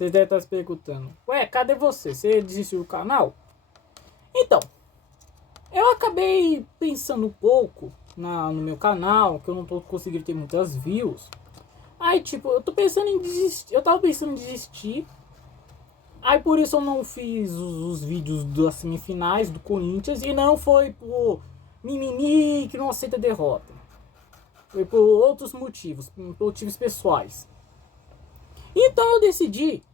Vocês devem estar se perguntando, ué, cadê você? Você desistiu do canal? Então, eu acabei pensando um pouco no meu canal, que eu não tô conseguindo ter muitas views. Aí, tipo, eu tô pensando em desistir. Eu tava pensando em desistir. Aí, por isso eu não fiz os vídeos das semifinais do Corinthians. E não foi por mimimi que não aceita derrota. Foi por outros motivos, por motivos pessoais. Então eu decidi,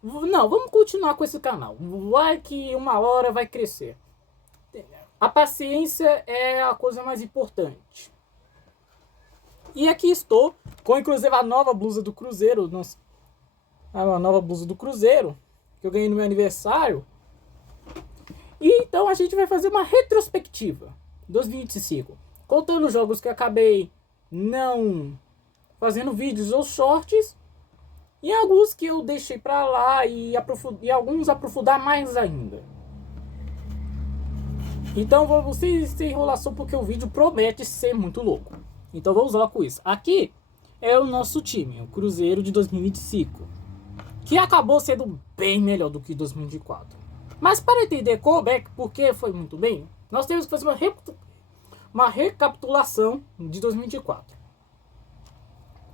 não, vamos continuar com esse canal. Vai que uma hora vai crescer. A paciência é a coisa mais importante. E aqui estou com inclusive a nova blusa do Cruzeiro. A nova blusa do Cruzeiro que eu ganhei no meu aniversário. E então a gente vai fazer uma retrospectiva 2025, contando os jogos que eu acabei não fazendo vídeos ou shorts, e alguns que eu deixei pra lá e alguns aprofundar mais ainda. Então vamos sem enrolação, porque o vídeo promete ser muito louco. Então vamos lá com isso. Aqui é o nosso time, o Cruzeiro de 2025, que acabou sendo bem melhor do que 2024. Mas para entender como é, porque foi muito bem, nós temos que fazer uma recapitulação de 2024.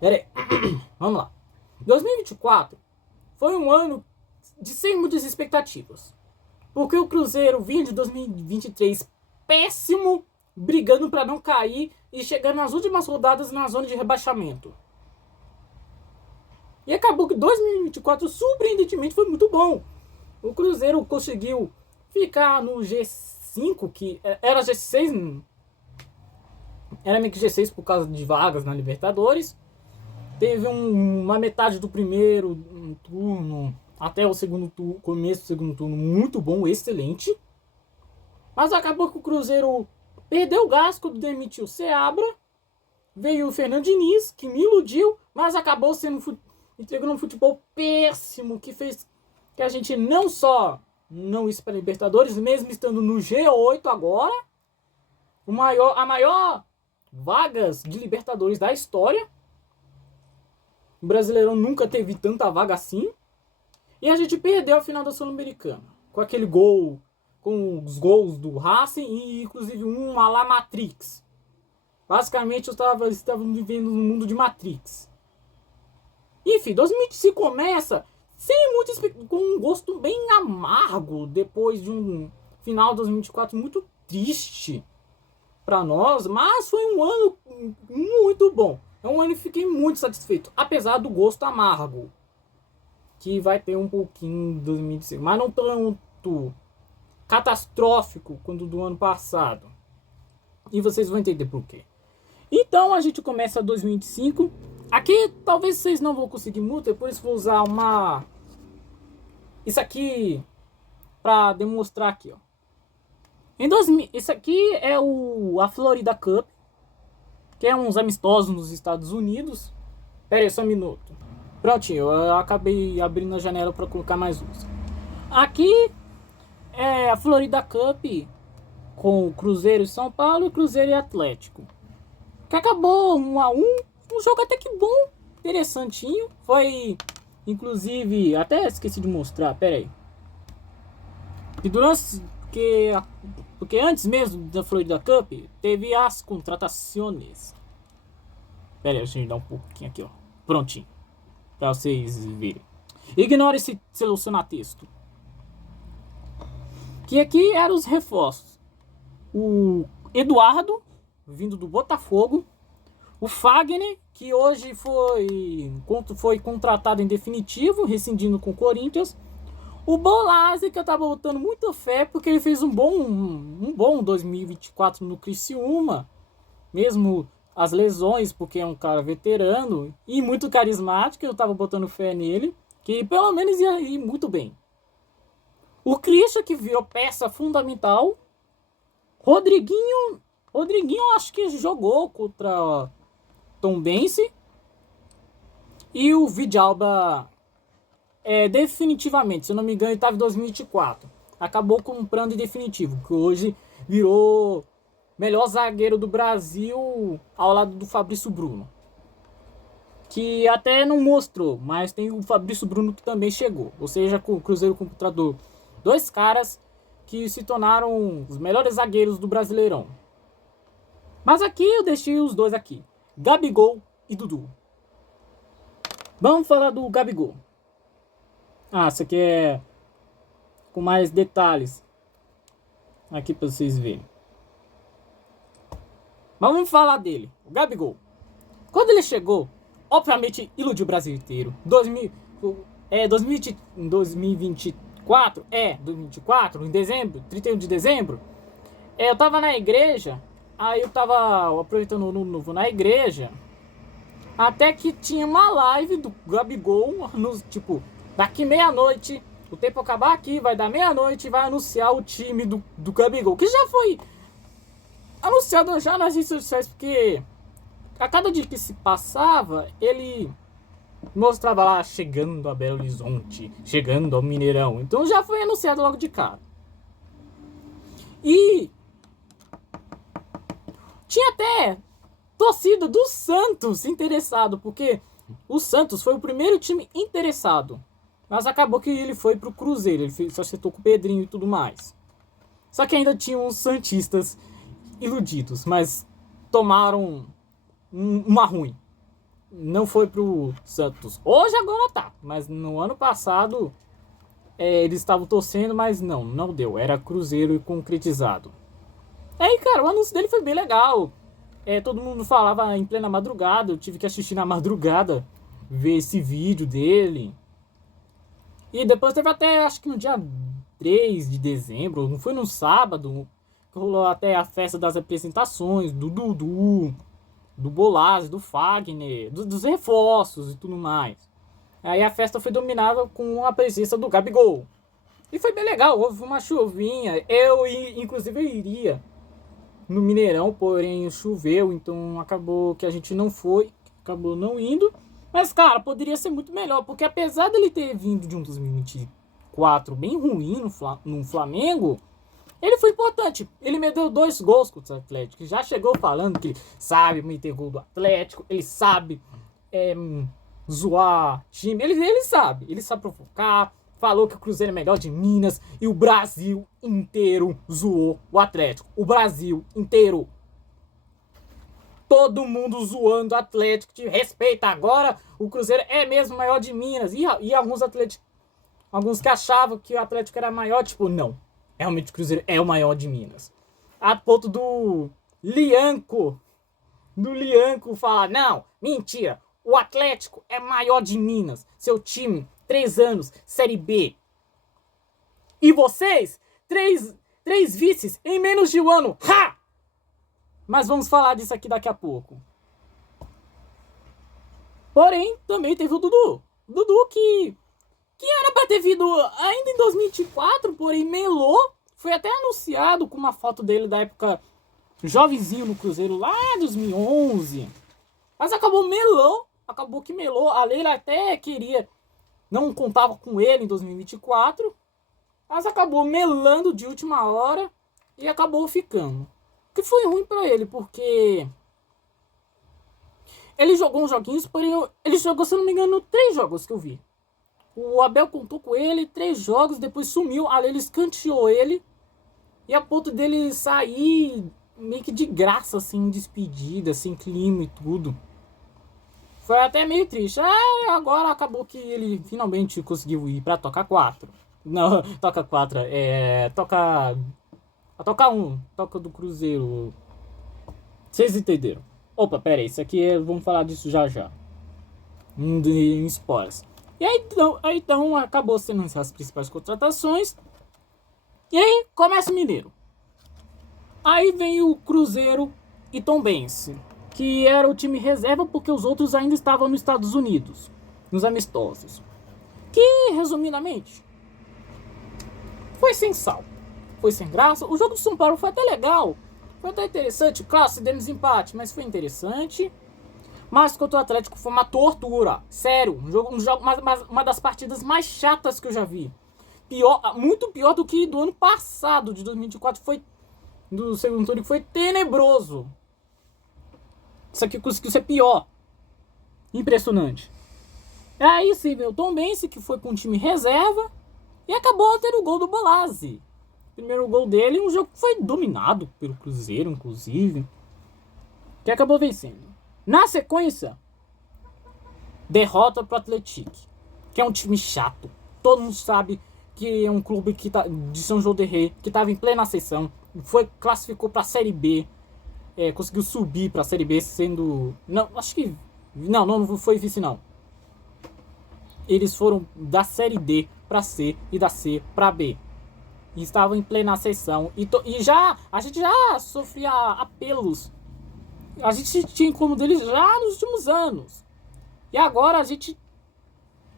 Pera aí, vamos lá. 2024 foi um ano de sem muitas expectativas, porque o Cruzeiro vinha de 2023 péssimo, brigando para não cair e chegando nas últimas rodadas na zona de rebaixamento. E acabou que 2024 surpreendentemente foi muito bom. O Cruzeiro conseguiu ficar no G5, que era G6, era meio que G6 por causa de vagas na Libertadores. Teve uma metade do primeiro turno até o segundo turno, começo do segundo turno, muito bom, excelente. Mas acabou que o Cruzeiro perdeu o gás quando demitiu o Seabra. Veio o Fernando Diniz, que me iludiu, mas acabou entregando um futebol péssimo, que fez que a gente não só não ir para Libertadores, mesmo estando no G8 agora, a maior vagas de Libertadores da história. O Brasileirão nunca teve tanta vaga assim. E a gente perdeu a final da Sul-Americana, com aquele gol, com os gols do Racing e inclusive um à la Matrix. Basicamente eu estava vivendo no mundo de Matrix. Enfim, 2025 começa com um gosto bem amargo, depois de um final de 2024 muito triste para nós, mas foi um ano muito bom. É um ano que fiquei muito satisfeito, apesar do gosto amargo, que vai ter um pouquinho em 2025, mas não tanto catastrófico quanto do ano passado. E vocês vão entender por quê. Então a gente começa 2025. Aqui talvez vocês não vão conseguir muito, por isso vou usar isso aqui para demonstrar aqui, ó. Isso aqui é a Florida Cup, que é uns amistosos nos Estados Unidos. Pera aí, só um minuto. Prontinho, eu acabei abrindo a janela para colocar mais uns. Aqui é a Florida Cup com Cruzeiro e São Paulo e Cruzeiro e Atlético, que acabou 1-1, um jogo até que bom, interessantinho. Foi, inclusive, até esqueci de mostrar, pera aí. E porque antes mesmo da Florida Cup, teve as contratações. Pera aí, deixa eu dar um pouquinho aqui, ó. Prontinho. Pra vocês verem. Ignore esse selecionar texto. Que aqui eram os reforços. O Eduardo, vindo do Botafogo. O Fagner, que hoje foi contratado em definitivo, rescindindo com o Corinthians. O Bolazzi, que eu tava botando muita fé, porque ele fez um bom 2024 no Criciúma, mesmo as lesões, porque é um cara veterano e muito carismático, eu tava botando fé nele, que pelo menos ia ir muito bem. O Christian, que virou peça fundamental. Rodriguinho acho que jogou contra Tombense. E o Vidalba, definitivamente, se eu não me engano, ele estava em 2024. Acabou comprando em definitivo, que hoje virou melhor zagueiro do Brasil ao lado do Fabrício Bruno. que até não mostrou, mas tem o Fabrício Bruno que também chegou. Ou seja, o Cruzeiro contratou dois caras que se tornaram os melhores zagueiros do Brasileirão. Mas aqui eu deixei os dois aqui, Gabigol e Dudu. Vamos falar do Gabigol. Isso aqui é com mais detalhes aqui para vocês verem. Mas vamos falar dele, o Gabigol. Quando ele chegou, obviamente iludiu o Brasil inteiro. 2024, em dezembro, 31 de dezembro, eu tava na igreja, aí eu tava aproveitando o ano novo na igreja, até que tinha uma live do Gabigol, tipo, daqui meia-noite, o tempo acabar aqui, vai dar meia-noite e vai anunciar o time do Gabigol, que já foi anunciado já nas redes sociais, porque a cada dia que se passava, ele mostrava lá chegando a Belo Horizonte, chegando ao Mineirão. Então já foi anunciado logo de cara. E tinha até torcida do Santos interessado, porque o Santos foi o primeiro time interessado. Mas acabou que ele foi pro Cruzeiro, ele só acertou com o Pedrinho e tudo mais. Só que ainda tinham os santistas iludidos, mas tomaram uma ruim. Não foi pro Santos. Hoje agora tá, mas no ano passado eles estavam torcendo, mas não deu. Era Cruzeiro e concretizado. Aí, cara, o anúncio dele foi bem legal. Todo mundo falava em plena madrugada. Eu tive que assistir na madrugada, ver esse vídeo dele. E depois teve até, acho que no dia 3 de dezembro, não foi no sábado, que rolou até a festa das apresentações do Dudu, do Bolazzi, do Fagner, dos reforços e tudo mais. Aí a festa foi dominada com a presença do Gabigol. E foi bem legal, houve uma chuvinha. Inclusive, eu iria no Mineirão, porém choveu, então acabou que a gente não foi, acabou não indo. Mas, cara, poderia ser muito melhor, porque apesar dele ter vindo de um 2024 bem ruim no Flamengo, ele foi importante. Ele meteu 2 gols contra o Atlético. Já chegou falando que ele sabe meter gol do Atlético. Ele sabe zoar time. Ele sabe provocar. Falou que o Cruzeiro é melhor de Minas. E o Brasil inteiro zoou o Atlético. O Brasil inteiro. Todo mundo zoando o Atlético. Te respeita agora. O Cruzeiro é mesmo maior de Minas. E alguns atléticos. Alguns que achavam que o Atlético era maior. Tipo, não. Realmente o Cruzeiro é o maior de Minas. A ponto do Lianco falar, não, mentira, o Atlético é maior de Minas. Seu time, 3 anos, Série B. E vocês, 3 vices em menos de um ano. Ha! Mas vamos falar disso aqui daqui a pouco. Porém, também teve o Dudu. Dudu que era pra ter vindo ainda em 2024, porém melou. Foi até anunciado com uma foto dele da época jovenzinho no Cruzeiro lá em 2011. Mas acabou que melou. A Leila até queria, não contava com ele em 2024. Mas acabou melando de última hora e acabou ficando. O que foi ruim pra ele, porque ele jogou uns joguinhos, porém ele jogou, se não me engano, 3 jogos que eu vi. O Abel contou com ele, 3 jogos, depois sumiu. A Leila escanteou ele. E a ponto dele sair meio que de graça, assim, despedida, sem clima e tudo. Foi até meio triste. Agora acabou que ele finalmente conseguiu ir pra Toca 4. Não, Toca 4, Toca 1, Toca do Cruzeiro. Vocês entenderam? Opa, pera aí, isso aqui vamos falar disso já. Em spoilers. E aí então acabou sendo as principais contratações. E aí começa o Mineiro. Aí vem o Cruzeiro e Tombense, que era o time reserva porque os outros ainda estavam nos Estados Unidos, nos amistosos. Que, resumidamente, foi sem sal, foi sem graça. O jogo do São Paulo foi até legal, foi até interessante. Claro, se demos empate, mas foi interessante. Mas contra o Atlético foi uma tortura. Sério, uma das partidas mais chatas que eu já vi. Muito pior do que do ano passado, de 2024, do segundo turno, que foi tenebroso. Isso aqui conseguiu ser pior. Impressionante. Aí sim veio o Tombense, que foi com o time reserva, e acabou tendo o gol do Bolazzi. Primeiro gol dele, um jogo que foi dominado pelo Cruzeiro, inclusive, que acabou vencendo. Na sequência, derrota pro Atlético, que é um time chato. Todo mundo sabe que é um clube que tá, de São João del Rei, que estava em plena ascensão, classificou para a Série B, conseguiu subir para a Série B sendo... Não, acho que... Não foi vice não. Eles foram da Série D para C e da C para B. E estavam em plena ascensão. E já a gente já sofria apelos. A gente tinha incômodo deles já nos últimos anos. E agora a gente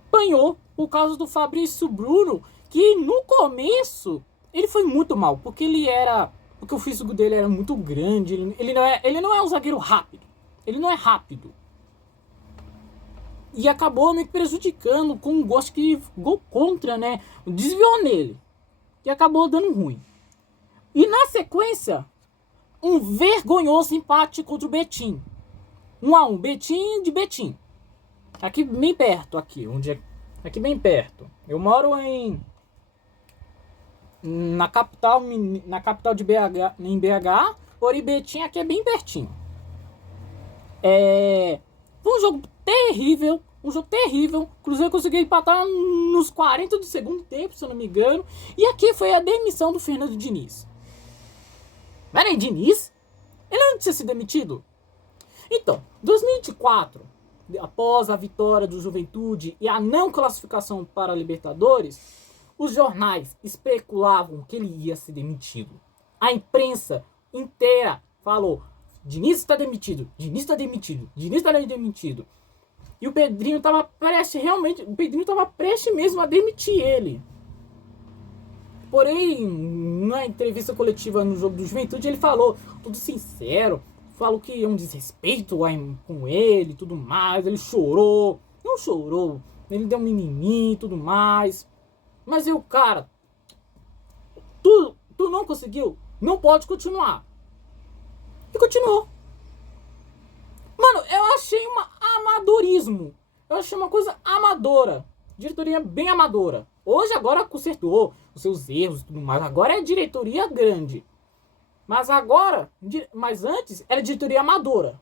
apanhou por causa do Fabrício Bruno, que no começo ele foi muito mal, porque o físico dele era muito grande, ele não é um zagueiro rápido. Ele não é rápido. E acabou me prejudicando com um gosto que gol contra, né? Desviou nele. E acabou dando ruim. E na sequência, um vergonhoso empate contra o Betim. 1-1, Betim de Betim. Aqui bem perto, aqui bem perto. Eu moro na capital de BH, em BH, porém Betim aqui é bem pertinho. Foi um jogo terrível. O Cruzeiro conseguiu empatar nos 40 do segundo tempo, se eu não me engano. E aqui foi a demissão do Fernando Diniz. Peraí, Diniz? Ele não tinha sido demitido? Então, 2024, após a vitória do Juventude e a não classificação para a Libertadores, os jornais especulavam que ele ia ser demitido. A imprensa inteira falou: Diniz está demitido, Diniz está demitido, Diniz está demitido. E o Pedrinho estava prestes mesmo a demitir ele. Porém, na entrevista coletiva no jogo do Juventude, ele falou, tudo sincero, falou que é um desrespeito com ele e tudo mais. Ele chorou, não chorou, ele deu um mimimi e tudo mais. Mas eu, cara, tu não conseguiu, não pode continuar. E continuou. Mano, eu achei um amadorismo. Eu achei uma coisa amadora. Diretoria bem amadora. Hoje agora consertou os seus erros e tudo mais. Agora é diretoria grande. Mas antes era diretoria amadora.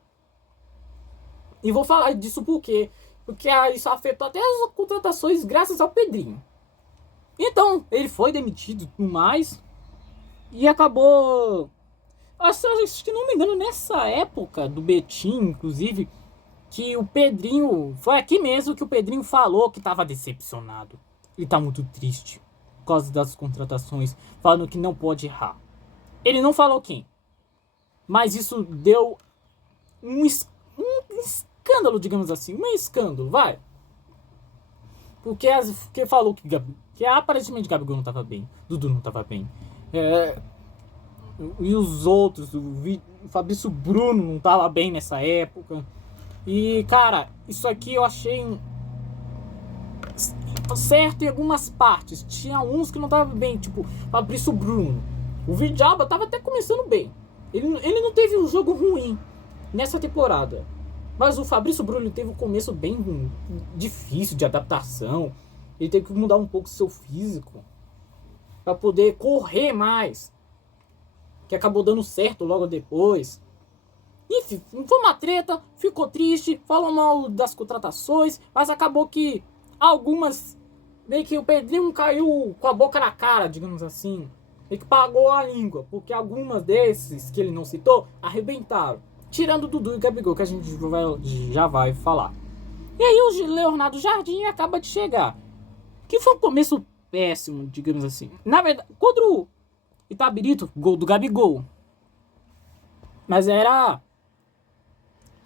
E vou falar disso por quê? Porque isso afetou até as contratações graças ao Pedrinho. Então, ele foi demitido e tudo mais. E acabou... Acho que não me engano, nessa época do Betim, inclusive, que o Pedrinho... Foi aqui mesmo que o Pedrinho falou que estava decepcionado. Ele tá muito triste por causa das contratações, falando que não pode errar. Ele não falou quem. Mas isso deu um escândalo, digamos assim. Um escândalo, vai. Porque falou que aparentemente Gabigol não tava bem. Dudu não tava bem. E os outros, o Fabrício Bruno não tava bem nessa época. E, cara, isso aqui eu achei certo em algumas partes. Tinha uns que não tava bem, tipo Fabrício Bruno. O Vidalba tava até começando bem. Ele não teve um jogo ruim nessa temporada. Mas o Fabrício Bruno teve um começo bem difícil de adaptação. Ele teve que mudar um pouco o seu físico para poder correr mais. Que acabou dando certo logo depois. Enfim, foi uma treta, ficou triste, falou mal das contratações, mas acabou que algumas, meio que o Pedrinho caiu com a boca na cara, digamos assim. Meio que pagou a língua, porque algumas desses que ele não citou, arrebentaram. Tirando o Dudu e o Gabigol, que a gente já vai falar. E aí o Leonardo Jardim acaba de chegar. Que foi um começo péssimo, digamos assim. Na verdade, contra o Itabirito, gol do Gabigol. Mas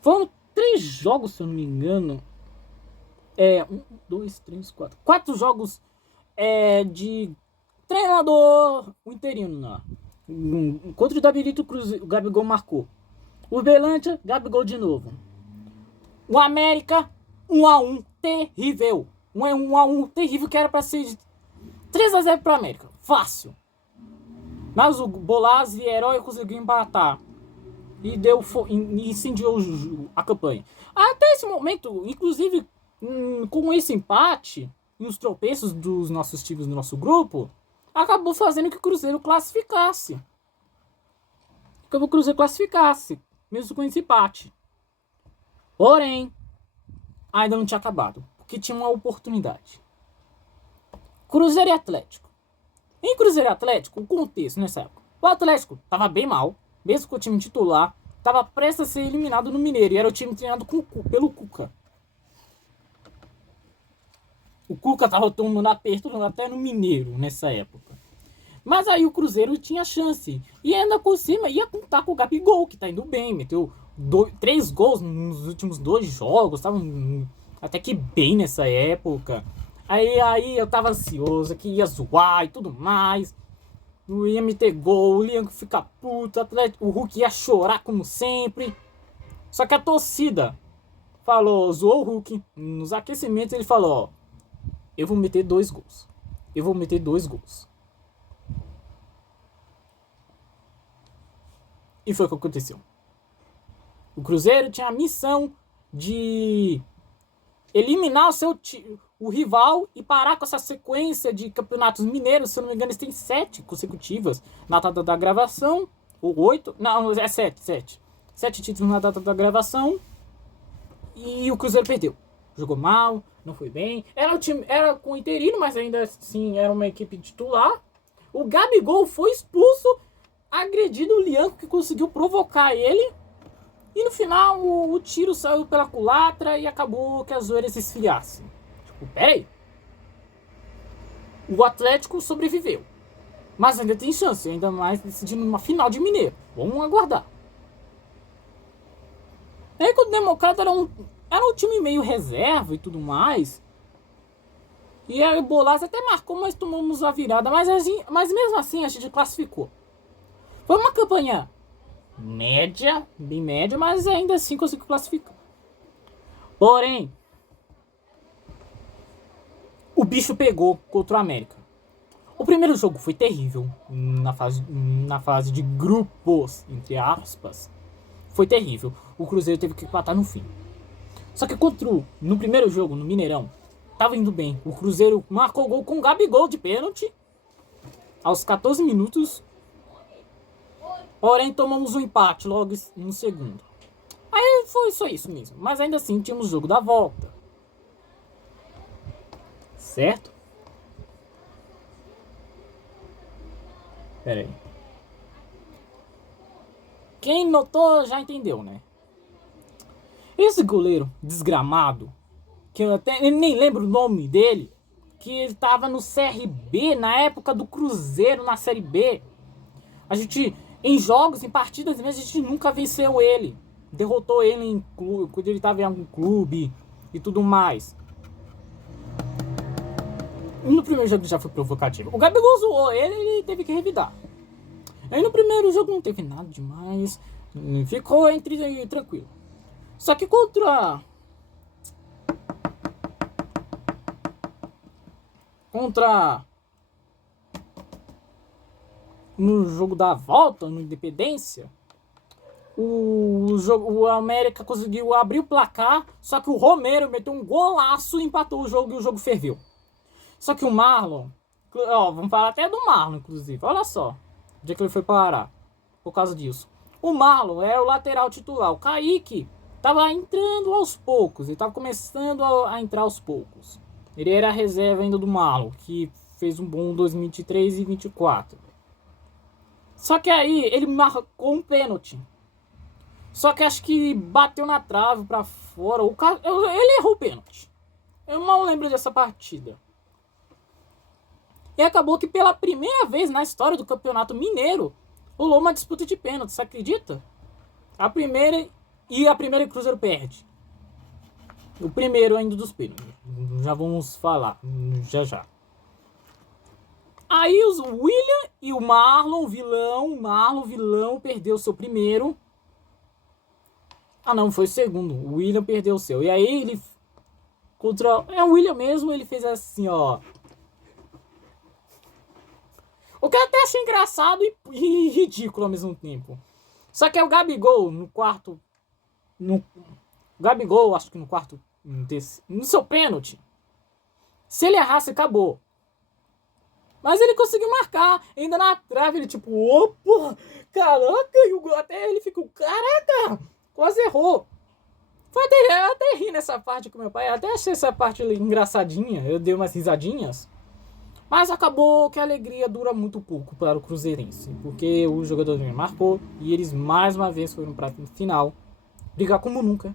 foram 3 jogos, se eu não me engano. 1, 2, 3, 4. 4 jogos de treinador, o interino lá. Contra o Itabirito, o Gabigol marcou. O Belântia, Gabigol de novo. O América, 1-1, terrível. 1-1 terrível, que era pra ser 3-0 pro América. Fácil. Mas o Bolazzi, herói, conseguiu empatar. e incendiou a campanha. Até esse momento, inclusive, com esse empate e os tropeços dos nossos times do nosso grupo, acabou fazendo que o Cruzeiro classificasse. Mesmo com esse empate. Porém, ainda não tinha acabado, porque tinha uma oportunidade. Cruzeiro e Atlético. Em Cruzeiro e Atlético, o contexto nessa época. O Atlético estava bem mal, mesmo com o time titular, estava prestes a ser eliminado no Mineiro, e era o time treinado pelo Cuca. O Cuca estava tomando aperto até no Mineiro nessa época. Mas aí o Cruzeiro tinha chance. E ainda por cima ia contar com o Gabigol, que tá indo bem. Meteu 3 gols nos últimos 2 jogos. Tava até que bem nessa época. Aí eu tava ansioso, que ia zoar e tudo mais. Não ia meter gol, ia ficar puto. O Hulk ia chorar como sempre. Só que a torcida zoou o Hulk. Nos aquecimentos ele falou, ó, eu vou meter 2 gols. E foi o que aconteceu. O Cruzeiro tinha a missão de eliminar o rival e parar com essa sequência de campeonatos mineiros. Se eu não me engano, eles têm 7 consecutivas na data da gravação. Ou 8. Não, é 7. 7 títulos na data da gravação. E o Cruzeiro perdeu. Jogou mal, não foi bem. Era com interino, mas ainda assim era uma equipe titular. O Gabigol foi expulso, agredido o Lianco, que conseguiu provocar ele. E no final o tiro saiu pela culatra e acabou que as zoeiras se esfriassem. Tipo, peraí. O Atlético sobreviveu. Mas ainda tem chance, ainda mais decidindo uma final de Mineiro. Vamos aguardar. Aí que o Democrata era um time meio reserva e tudo mais. E aí o Bolaz até marcou, mas tomamos a virada. Mas mesmo assim a gente classificou. Foi uma campanha média, bem média, mas ainda assim conseguiu classificar. Porém, o bicho pegou contra o América. O primeiro jogo foi terrível, na fase de grupos, entre aspas. Foi terrível. O Cruzeiro teve que empatar no fim. Só que no primeiro jogo, no Mineirão, tava indo bem. O Cruzeiro marcou gol com o Gabigol de pênalti aos 14 minutos. Porém, tomamos um empate logo no segundo. Aí foi só isso mesmo. Mas ainda assim, tínhamos o jogo da volta. Certo? Pera aí. Quem notou já entendeu, né? Esse goleiro desgramado, que eu até nem lembro o nome dele, que ele tava no CRB, na época do Cruzeiro, na Série B. A gente... Em jogos, em partidas mesmo, a gente nunca venceu ele. Derrotou ele em clube, quando ele estava em algum clube e tudo mais. No primeiro jogo já foi provocativo. O Gabigol zoou ele teve que revidar. Aí no primeiro jogo não teve nada demais. Ficou tranquilo. Só que contra no jogo da volta, no Independência, o América conseguiu abrir o placar, só que o Romero meteu um golaço e empatou o jogo e o jogo ferveu. Só que o Marlon, vamos falar até do Marlon, inclusive, olha só, onde é que ele foi parar, por causa disso. O Marlon era o lateral titular, o Kaique tava entrando aos poucos, ele tava começando a entrar aos poucos. Ele era a reserva ainda do Marlon, que fez um bom 2023 e 2024. Só que aí ele marcou um pênalti. Só que acho que bateu na trave pra fora. Ele errou o pênalti. Eu mal lembro dessa partida. E acabou que pela primeira vez na história do Campeonato Mineiro rolou uma disputa de pênalti. Você acredita? A primeira o Cruzeiro perde. O primeiro ainda dos pênaltis. Já vamos falar. Já. Aí o William e o Marlon vilão, perdeu o seu primeiro. Ah não, foi o segundo. O William perdeu o seu. E aí ele o William mesmo, ele fez assim, ó. O que eu até achei engraçado e ridículo ao mesmo tempo. Só que é o Gabigol no quarto. No Gabigol, acho que no quarto. No seu pênalti. Se ele errasse, acabou. Mas ele conseguiu marcar. Ainda na trave, ele tipo, opa, caraca, até ele ficou, caraca, quase errou. Foi até ri nessa parte com meu pai. Até achei essa parte engraçadinha. Eu dei umas risadinhas. Mas acabou que a alegria dura muito pouco para o Cruzeirense. Porque o jogador marcou. E eles mais uma vez foram para a final. Brigar como nunca.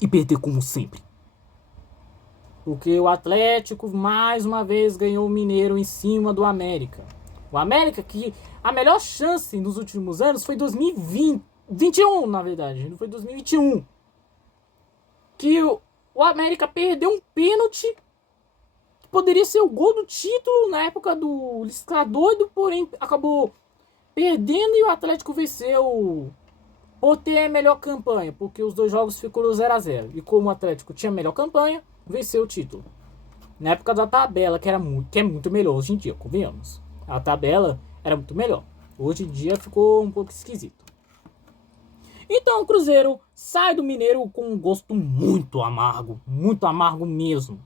E perder como sempre. Porque o Atlético mais uma vez ganhou o Mineiro em cima do América. O América, que a melhor chance nos últimos anos foi 2021, na verdade. Não foi 2021. Que o América perdeu um pênalti que poderia ser o gol do título na época do Lisca doido, porém acabou perdendo e o Atlético venceu por ter a melhor campanha, porque os dois jogos ficou 0-0. E como o Atlético tinha a melhor campanha, venceu o título. Na época da tabela, que é muito melhor hoje em dia, convenhamos. A tabela era muito melhor. Hoje em dia ficou um pouco esquisito. Então o Cruzeiro sai do Mineiro com um gosto muito amargo mesmo.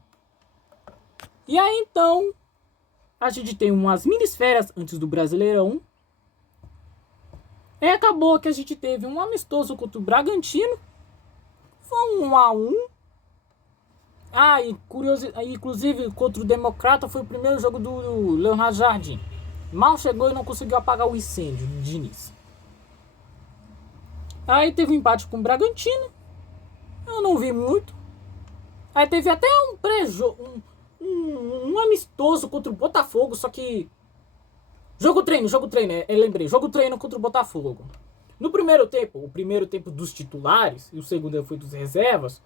E aí então, a gente tem umas mini férias antes do Brasileirão. E acabou que a gente teve um amistoso contra o Bragantino. Foi 1-1. Inclusive contra o Democrata foi o primeiro jogo do Leonardo Jardim. Mal chegou e não conseguiu apagar o incêndio do Diniz. Aí teve um empate com o Bragantino. Eu não vi muito. Aí teve até um pré-jogo, um amistoso contra o Botafogo, só que jogo treino, eu lembrei, jogo treino contra o Botafogo. No primeiro tempo, o primeiro tempo dos titulares e o segundo foi dos reservas,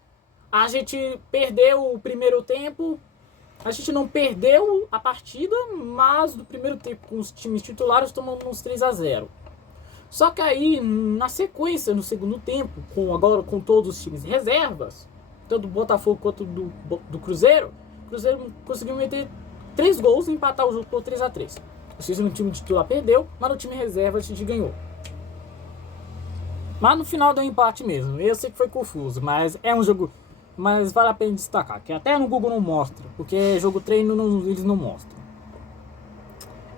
a gente perdeu o primeiro tempo, a gente não perdeu a partida, mas no primeiro tempo com os times titulares tomamos uns 3-0. Só que aí, na sequência, no segundo tempo, agora com todos os times reservas, tanto do Botafogo quanto do Cruzeiro, o Cruzeiro conseguiu meter 3 gols e empatar o jogo por 3-3. Ou seja, no time titular perdeu, mas no time reserva a gente ganhou. Mas no final deu um empate mesmo. Eu sei que foi confuso, mas é um jogo... Mas vale a pena destacar, que até no Google não mostra, porque jogo treino eles não mostram.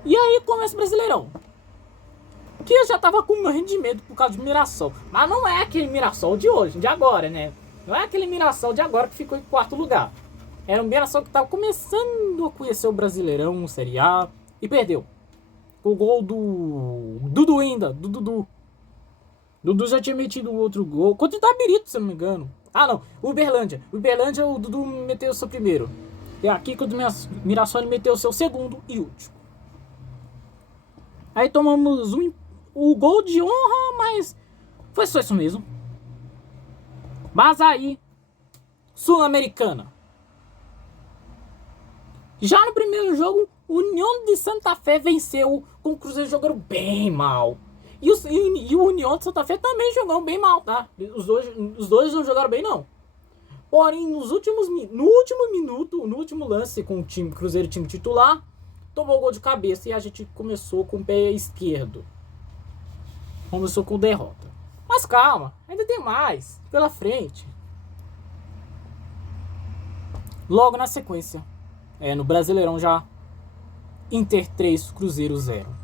E aí começa o Brasileirão. Que eu já tava com morrendo de medo por causa do Mirassol. Mas não é aquele Mirassol de hoje, de agora, né? Não é aquele Mirassol de agora que ficou em 4º lugar. Era um Mirassol que tava começando a conhecer o Brasileirão, Série A, e perdeu. O gol do Dudu ainda, do Dudu. Dudu já tinha metido outro gol. Contra o Itabirito, se eu não me engano. Ah, não. O Uberlândia. O Dudu meteu o seu primeiro. E aqui, quando o Mirassol meteu o seu segundo e último. Aí tomamos o gol de honra, mas foi só isso mesmo. Mas aí, Sul-Americana. Já no primeiro jogo, o União de Santa Fé venceu com o Cruzeiro jogando bem mal. E o União de Santa Fé também jogou bem mal, tá? Os dois não jogaram bem, não. Porém, no último lance com o time Cruzeiro, time titular, tomou o gol de cabeça e a gente começou com o pé esquerdo. Começou com derrota. Mas calma, ainda tem mais pela frente. Logo na sequência, no Brasileirão já, Inter 3, Cruzeiro 0.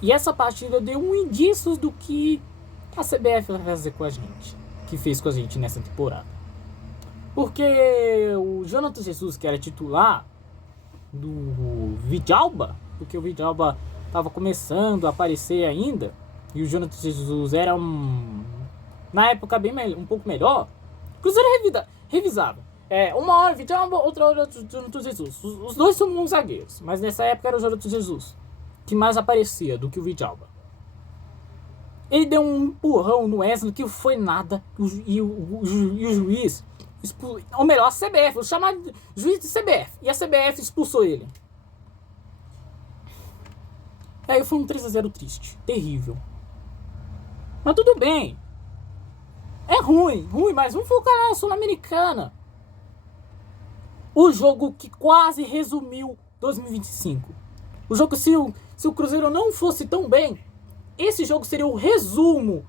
E essa partida deu um indício do que a CBF vai fazer com a gente, que fez com a gente nessa temporada. Porque o Jonathan Jesus, que era titular do Vidalba, porque o Vidalba estava começando a aparecer ainda, e o Jonathan Jesus era na época um pouco melhor, o Cruzeiro revisava. Uma hora Vidalba, outra hora Jonathan Jesus. Os dois são bons zagueiros, mas nessa época era o Jonathan Jesus que mais aparecia do que o Vidalba. Ele deu um empurrão no Wesley que foi nada, e o juiz, ou melhor, a CBF, vou chamar de juiz de CBF, e a CBF expulsou ele. Aí foi um 3-0 triste, terrível. Mas tudo bem. É ruim, mas vamos focar na Sul-Americana. O jogo que quase resumiu 2025. O jogo, se o Cruzeiro não fosse tão bem, esse jogo seria o resumo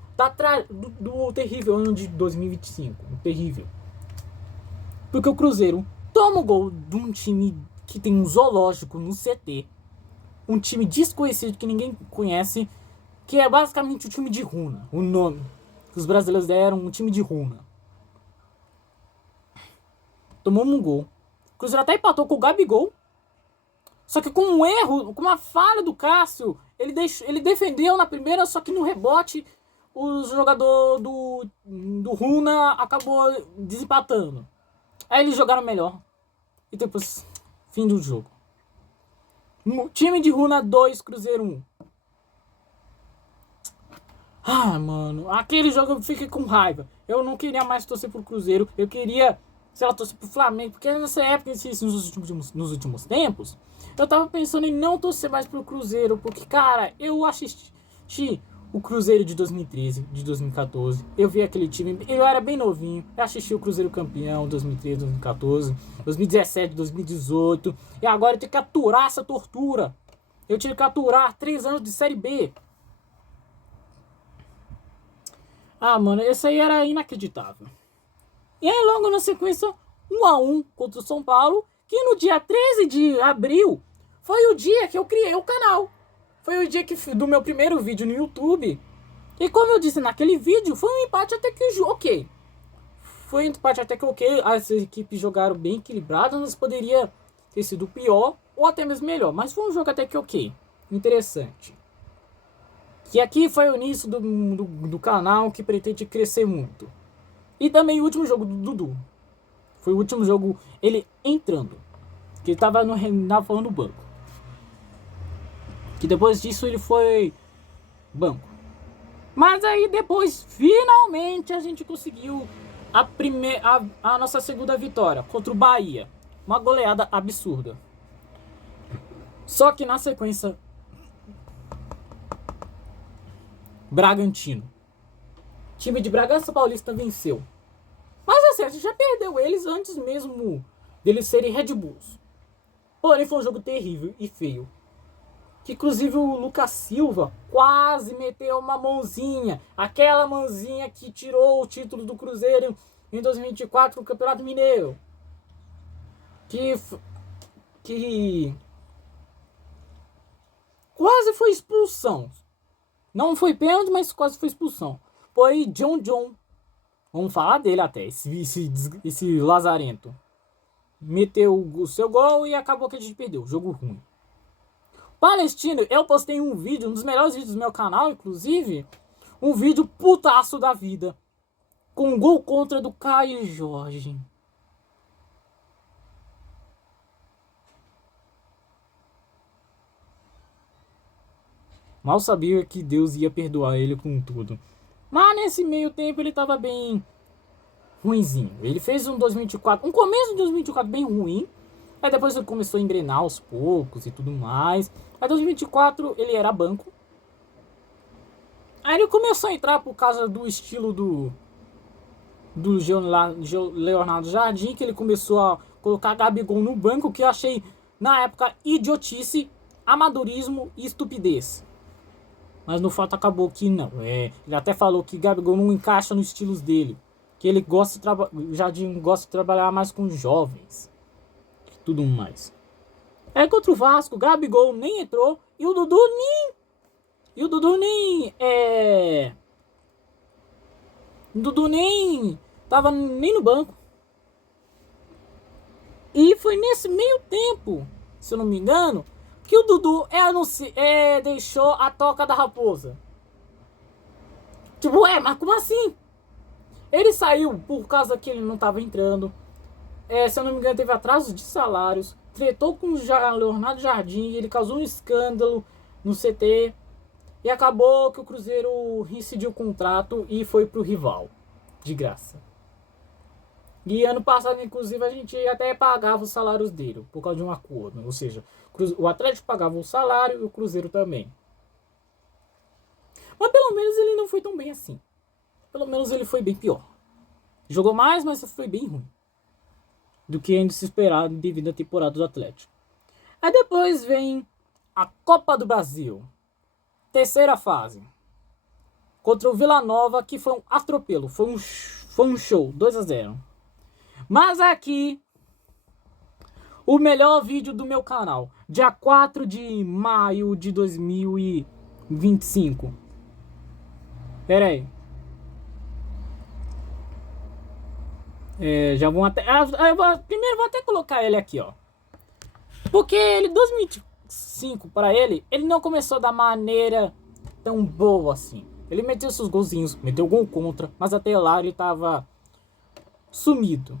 do terrível ano de 2025. Terrível. Porque o Cruzeiro toma o gol de um time que tem um zoológico no CT. Um time desconhecido que ninguém conhece. Que é basicamente o time de Runa. O nome que os brasileiros deram, um time de Runa. Tomamos um gol. O Cruzeiro até empatou com o Gabigol. Só que com um erro, com uma falha do Cássio, ele defendeu na primeira, só que no rebote o jogador do Runa acabou desempatando. Aí eles jogaram melhor. E depois, fim do jogo. Time de Runa 2, Cruzeiro 1. Ah, mano, aquele jogo eu fiquei com raiva. Eu não queria mais torcer pro Cruzeiro. Eu queria, sei lá, torcer pro Flamengo. Porque nessa época, nos últimos tempos, eu tava pensando em não torcer mais pro Cruzeiro. Porque, cara, eu assisti o Cruzeiro de 2013, de 2014. Eu vi aquele time, eu era bem novinho. Eu assisti o Cruzeiro campeão 2013, 2014, 2017, 2018. E agora eu tenho que aturar essa tortura. Eu tive que aturar 3 anos de Série B. Ah, mano, isso aí era inacreditável. E aí logo na sequência, 1-1 contra o São Paulo, que no dia 13 de abril foi o dia que eu criei o canal. Foi o dia do meu primeiro vídeo no YouTube. E como eu disse naquele vídeo, foi um empate até que ok. Foi um empate até que ok. As equipes jogaram bem equilibradas, mas poderia ter sido pior ou até mesmo melhor. Mas foi um jogo até que ok. Interessante. Que aqui foi o início do canal que pretende crescer muito. E também o último jogo do Dudu. Foi o último jogo, ele entrando. Que ele tava falando do banco. Que depois disso ele foi banco. Mas aí depois, finalmente, a gente conseguiu a nossa segunda vitória contra o Bahia. Uma goleada absurda. Só que na sequência, Bragantino. Time de Bragança Paulista venceu. Mas assim, a gente já perdeu eles antes mesmo deles serem Red Bulls. Porém, foi um jogo terrível e feio. Que inclusive o Lucas Silva quase meteu uma mãozinha. Aquela mãozinha que tirou o título do Cruzeiro em 2024 no Campeonato Mineiro. Que quase foi expulsão. Não foi pênalti, mas quase foi expulsão. Porém, John, vamos falar dele até, esse lazarento. Meteu o seu gol e acabou que a gente perdeu. Jogo ruim. Palestino, eu postei um vídeo, um dos melhores vídeos do meu canal, inclusive. Um vídeo putaço da vida. Com um gol contra do Caio Jorge. Mal sabia que Deus ia perdoar ele com tudo. Mas nesse meio tempo ele tava bem ruinzinho. Ele fez um começo de 2024 bem ruim. Aí depois ele começou a engrenar aos poucos e tudo mais. Aí 2024 ele era banco. Aí ele começou a entrar por causa do estilo do Leonardo Jardim, que ele começou a colocar Gabigol no banco, que eu achei na época idiotice, amadorismo e estupidez. Mas no fato acabou que não. Ele até falou que Gabigol não encaixa nos estilos dele. Que ele Jardim gosta de trabalhar mais com jovens. E tudo mais. Contra o Vasco, Gabigol nem entrou. E o Dudu nem tava nem no banco. E foi nesse meio tempo, se eu não me engano, que o Dudu deixou a toca da raposa. Tipo, mas como assim? Ele saiu por causa que ele não tava entrando. Se eu não me engano, teve atraso de salários. Tretou com o Leonardo Jardim. Ele causou um escândalo no CT. E acabou que o Cruzeiro rescindiu o contrato e foi pro rival. De graça. E ano passado, inclusive, a gente até pagava os salários dele. Por causa de um acordo. Ou seja, o Atlético pagava o salário e o Cruzeiro também. Mas pelo menos ele não foi tão bem assim. Pelo menos ele foi bem pior. Jogou mais, mas foi bem ruim. Do que ainda se esperava devido à temporada do Atlético. Aí depois vem a Copa do Brasil. Terceira fase. Contra o Vila Nova, que foi um atropelo. Foi um show. 2-0. Mas aqui, o melhor vídeo do meu canal. Dia 4 de maio de 2025. Pera aí. Já vão até... primeiro vou até colocar ele aqui, ó. Porque ele, 2005, para ele não começou da maneira tão boa assim. Ele meteu seus golzinhos, meteu gol contra, mas até lá ele tava sumido.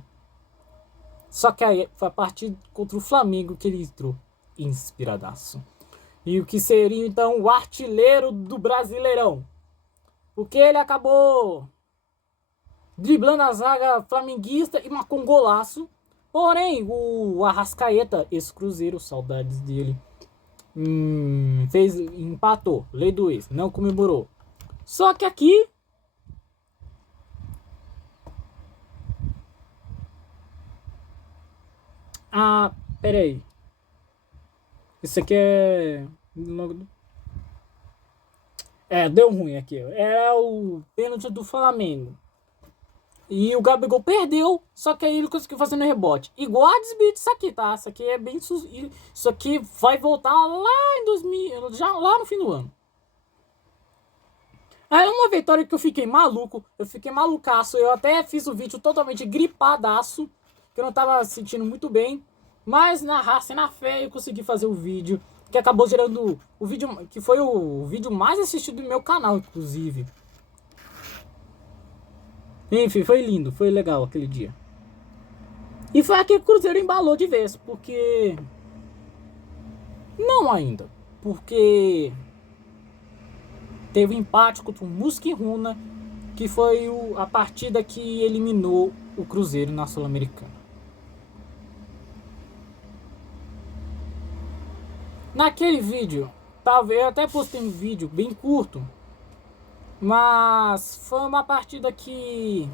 Só que aí foi a partir contra o Flamengo que ele entrou inspiradaço. E o que seria então o artilheiro do Brasileirão. Porque ele acabou driblando a zaga flamenguista e marcou um golaço. Porém, o Arrascaeta, esse Cruzeiro, saudades dele, empatou, lei do ex, não comemorou. Só que aqui pera aí. Isso aqui deu ruim aqui. Era o pênalti do Flamengo. E o Gabigol perdeu, só que aí ele conseguiu fazer no rebote. Igual a desbite isso aqui, tá? Isso aqui é bem... Isso aqui vai voltar lá em 2000... Já lá no fim do ano. Aí uma vitória que eu fiquei maluco. Eu fiquei malucaço. Eu até fiz o vídeo totalmente gripadaço. Que eu não tava sentindo muito bem. Mas na raça e na fé eu consegui fazer o vídeo. Que acabou gerando o vídeo... Que foi o vídeo mais assistido do meu canal, inclusive. Enfim, foi lindo, foi legal aquele dia. E foi aqui que o Cruzeiro embalou de vez, porque... Não ainda, porque... Teve um empate contra o Musquiruna, que foi a partida que eliminou o Cruzeiro na Sul-Americana. Naquele vídeo, talvez eu até postei um vídeo bem curto, mas foi uma partida que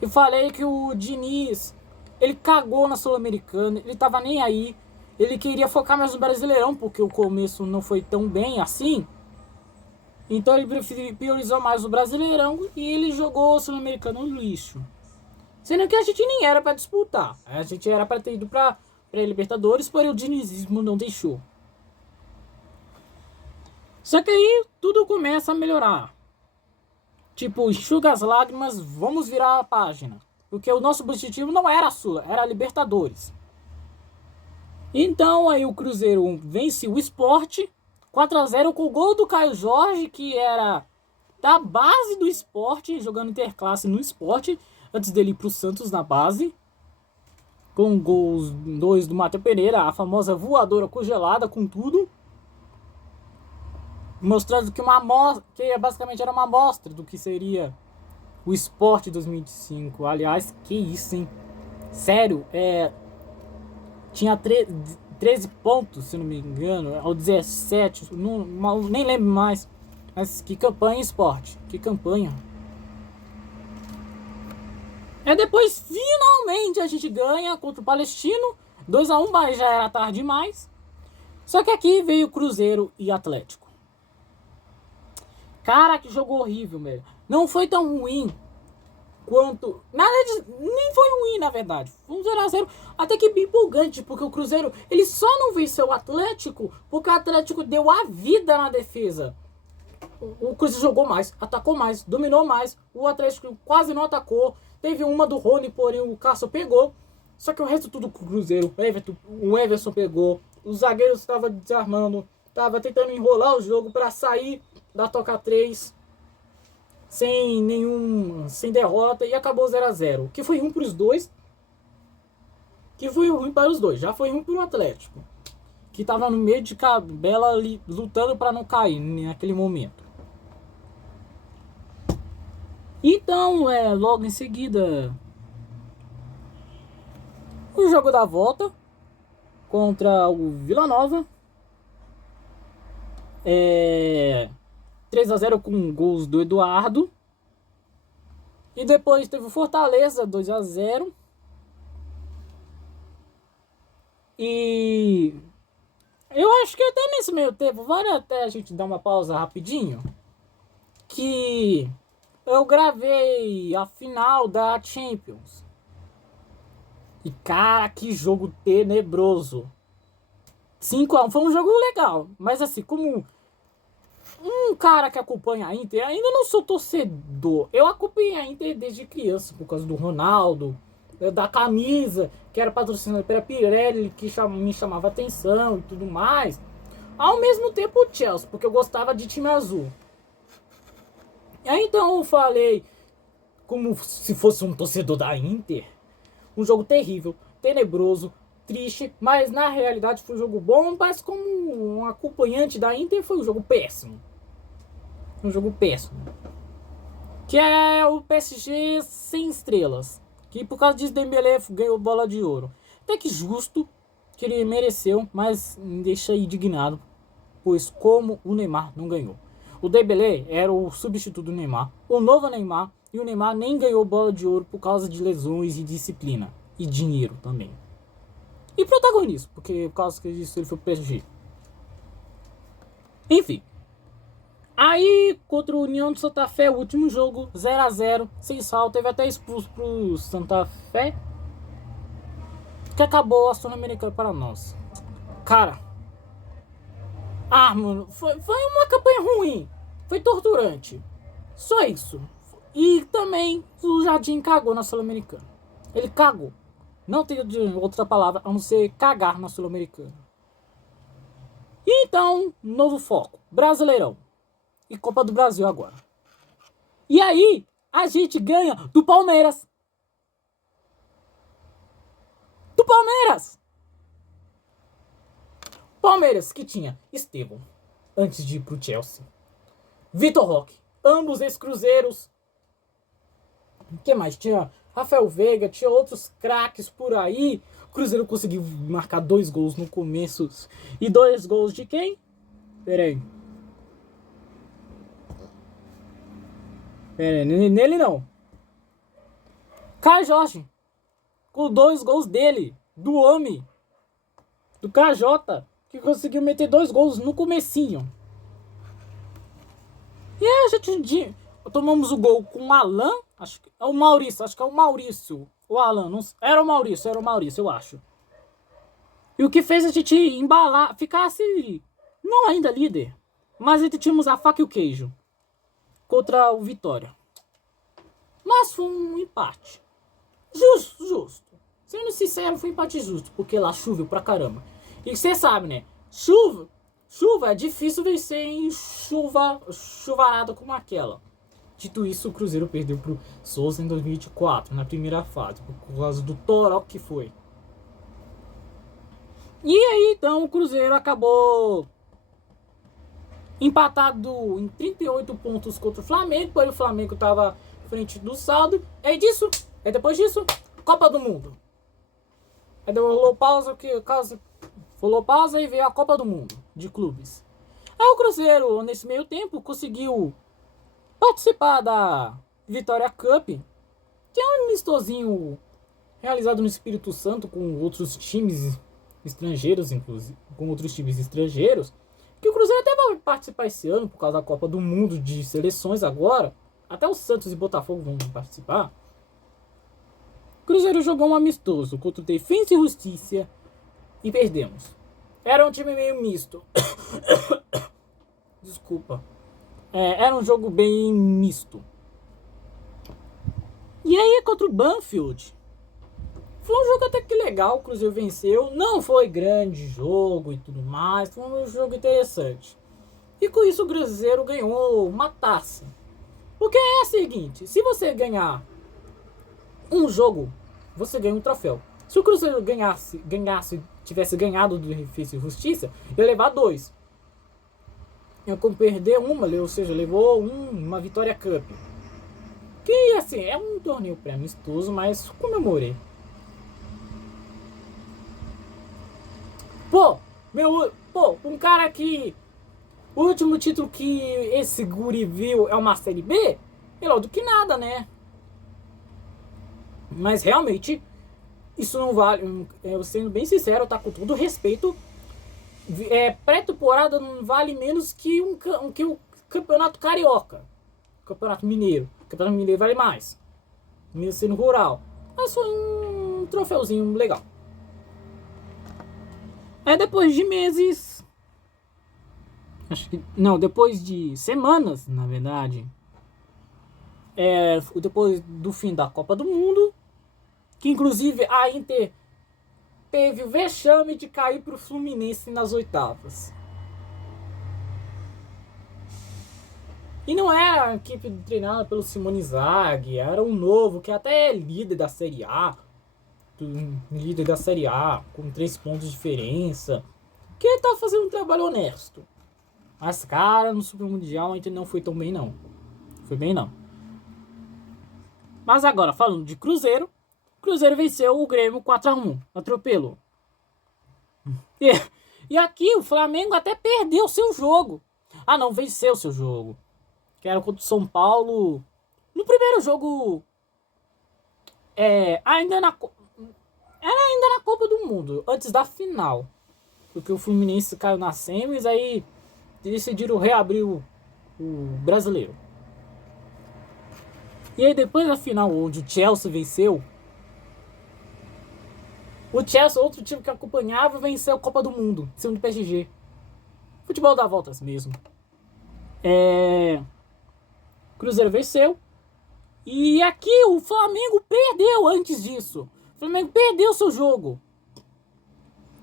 eu falei que o Diniz, ele cagou na Sul-Americana, ele tava nem aí, ele queria focar mais no Brasileirão, porque o começo não foi tão bem assim, então ele priorizou mais o Brasileirão e ele jogou o Sul-Americano no lixo. Sendo que a gente nem era para disputar, a gente era para ter ido para Libertadores, porém o dinizismo não deixou. Só que aí tudo começa a melhorar. Tipo, enxuga as lágrimas, vamos virar a página. Porque o nosso objetivo não era a Sula, era a Libertadores. Então aí o Cruzeiro vence o Sport 4-0 com o gol do Caio Jorge, que era da base do Sport, jogando interclasse no Sport, antes dele ir pro Santos na base. Com gols 2 do Matheus Pereira, a famosa voadora congelada com tudo. Mostrando que que basicamente era uma amostra do que seria o Sport 2005. Aliás, que isso, hein? Sério, tinha 13 pontos, se não me engano, ou 17, nem lembro mais. Mas que campanha, Sport, que campanha. Depois, finalmente, a gente ganha contra o Palestino, 2-1, mas já era tarde demais. Só que aqui veio Cruzeiro e Atlético. Cara, que jogo horrível, velho. Não foi tão ruim quanto... nem foi ruim, na verdade. Foi um 0-0 até que bem empolgante, porque o Cruzeiro, ele só não venceu o Atlético porque o Atlético deu a vida na defesa. O Cruzeiro jogou mais, atacou mais, dominou mais. O Atlético quase não atacou. Teve uma do Rony, porém o Cássio pegou. Só que o resto tudo com o Cruzeiro. O Everson pegou. Os zagueiros estavam desarmando. Tava tentando enrolar o jogo para sair da toca 3 sem derrota, e acabou 0-0, que foi ruim para os dois, que foi ruim para os dois, já foi ruim para o Atlético, que tava no meio de tabela ali, lutando para não cair naquele momento. Então, logo em seguida, o jogo da volta contra o Vila Nova, 3-0 com gols do Eduardo. E depois teve o Fortaleza 2-0. E Eu acho que até nesse meio tempo, vale até a gente dar uma pausa rapidinho. Que eu gravei a final da Champions. E cara, que jogo tenebroso. 5-1 foi um jogo legal. Mas assim, como um cara que acompanha a Inter, ainda não sou torcedor. Eu acompanhei a Inter desde criança, por causa do Ronaldo, da camisa, que era patrocinada pela Pirelli, que me chamava atenção e tudo mais. Ao mesmo tempo o Chelsea, porque eu gostava de time azul. E aí então eu falei, como se fosse um torcedor da Inter, um jogo terrível, tenebroso, triste, mas na realidade foi um jogo bom, mas como um acompanhante da Inter foi um jogo péssimo. Um jogo péssimo. Que é o PSG sem estrelas. Que por causa disso Dembélé ganhou bola de ouro. Até que justo, que ele mereceu, mas me deixa indignado, pois como o Neymar não ganhou. O Dembélé era o substituto do Neymar, o novo Neymar, e o Neymar nem ganhou bola de ouro por causa de lesões e disciplina. E dinheiro também. E protagonismo, porque por causa disso ele foi pro PSG. Enfim. Aí, contra o União de Santa Fé, o último jogo, 0-0, sem salto, teve até expulso pro Santa Fé, que acabou a Sul-Americana para nós. Cara, mano, foi uma campanha ruim, foi torturante, só isso. E também o Jardim cagou na Sul-Americana, ele cagou, não tem outra palavra a não ser cagar na Sul-Americana. E então, novo foco, Brasileirão. E Copa do Brasil agora. E aí, a gente ganha do Palmeiras. Do Palmeiras! Palmeiras que tinha Estevão, antes de ir pro Chelsea. Vitor Roque, ambos ex-cruzeiros. O que mais? Tinha Rafael Veiga, tinha outros craques por aí. O Cruzeiro conseguiu marcar 2 gols no começo. E 2 gols de quem? Pera aí. Nele não. Caio Jorge. Com 2 gols dele. Do homem. Do KJ. Que conseguiu meter 2 gols no comecinho. E aí a gente tomamos o gol com o Alan. Acho que é o Maurício. Acho que é o Maurício. O Alan. Não, era o Maurício, eu acho. E o que fez a gente embalar. Ficasse. Não ainda líder. Mas ainda tínhamos a faca e o queijo. Contra o Vitória. Mas foi um empate. Justo. Sendo sincero, foi um empate justo. Porque lá choveu pra caramba. E você sabe, né? Chuva é difícil vencer em chuvarada como aquela. Dito isso, o Cruzeiro perdeu pro Souza em 2024, na primeira fase. Por causa do toró que foi. E aí, então, o Cruzeiro acabou empatado em 38 pontos contra o Flamengo, porém o Flamengo estava frente do saldo. Depois disso, Copa do Mundo. Aí rolou pausa e veio a Copa do Mundo de clubes. Aí o Cruzeiro, nesse meio tempo, conseguiu participar da Vitória Cup, que é um amistosinho realizado no Espírito Santo com outros times estrangeiros, inclusive, com outros times estrangeiros. Que o Cruzeiro até vai participar esse ano, por causa da Copa do Mundo de seleções agora. Até o Santos e Botafogo vão participar. O Cruzeiro jogou um amistoso contra o Defensa e Justiça e perdemos. Era um time meio misto. Desculpa. Era um jogo bem misto. E aí contra o Banfield. Foi um jogo até que legal, o Cruzeiro venceu. Não foi grande jogo e tudo mais. Foi um jogo interessante. E com isso o Cruzeiro ganhou uma taça. Porque é o seguinte, se você ganhar um jogo, você ganha um troféu. Se o Cruzeiro tivesse ganhado do Defensa e Justiça, ia levar 2. Como perder uma, ou seja, levou uma Vitória Cup. Que assim, é um torneio pré-amistoso, mas comemorei. Um cara que... O último título que esse guri viu é uma Série B? Melhor do que nada, né? Mas realmente, isso não vale... Eu sendo bem sincero, tá com todo respeito. pré-temporada não vale menos que que o Campeonato Carioca. Campeonato Mineiro. Campeonato Mineiro vale mais. Mesmo sendo rural. Mas foi um troféuzinho legal. Depois de meses. Acho que. Não, depois de semanas, na verdade. Depois do fim da Copa do Mundo. Que inclusive a Inter teve o vexame de cair pro Fluminense nas oitavas. E não era a equipe treinada pelo Simone Inzaghi, era um novo que até é líder da Série A. Líder da Série A, com 3 pontos de diferença. Que tá fazendo um trabalho honesto. Mas, cara, no Super Mundial a gente não foi tão bem, não. Foi bem, não. Mas agora, falando de Cruzeiro. Cruzeiro venceu o Grêmio 4-1. Atropelou. E aqui o Flamengo até perdeu seu jogo. Ah, não, venceu seu jogo. Que era contra o São Paulo. No primeiro jogo. Ainda na Copa do Mundo. Antes da final. Porque o Fluminense caiu na semis. Aí decidiram reabrir o brasileiro. E aí depois da final, onde o Chelsea venceu. O Chelsea, outro time que acompanhava, venceu a Copa do Mundo. Segundo o PSG. Futebol dá voltas mesmo. Cruzeiro venceu. E aqui o Flamengo perdeu antes disso. O Flamengo perdeu seu jogo.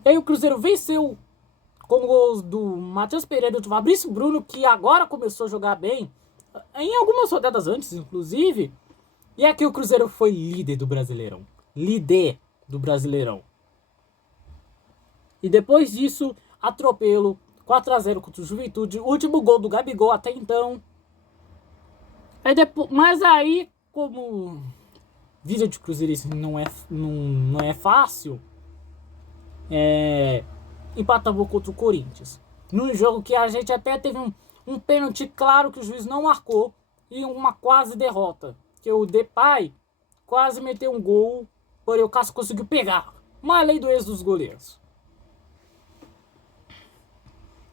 E aí o Cruzeiro venceu com gols do Matheus Pereira e do Fabrício Bruno, que agora começou a jogar bem. Em algumas rodadas antes, inclusive. E aqui o Cruzeiro foi líder do Brasileirão. Líder do Brasileirão. E depois disso, atropelo 4-0 contra o Juventude. Último gol do Gabigol até então. Mas aí, como vida de cruzeirense não é fácil, empatamos contra o Corinthians. Num jogo que a gente até teve um pênalti claro que o juiz não marcou e uma quase derrota. Que o Depay quase meteu um gol, porém o Cássio conseguiu pegar. Uma lei do ex dos goleiros.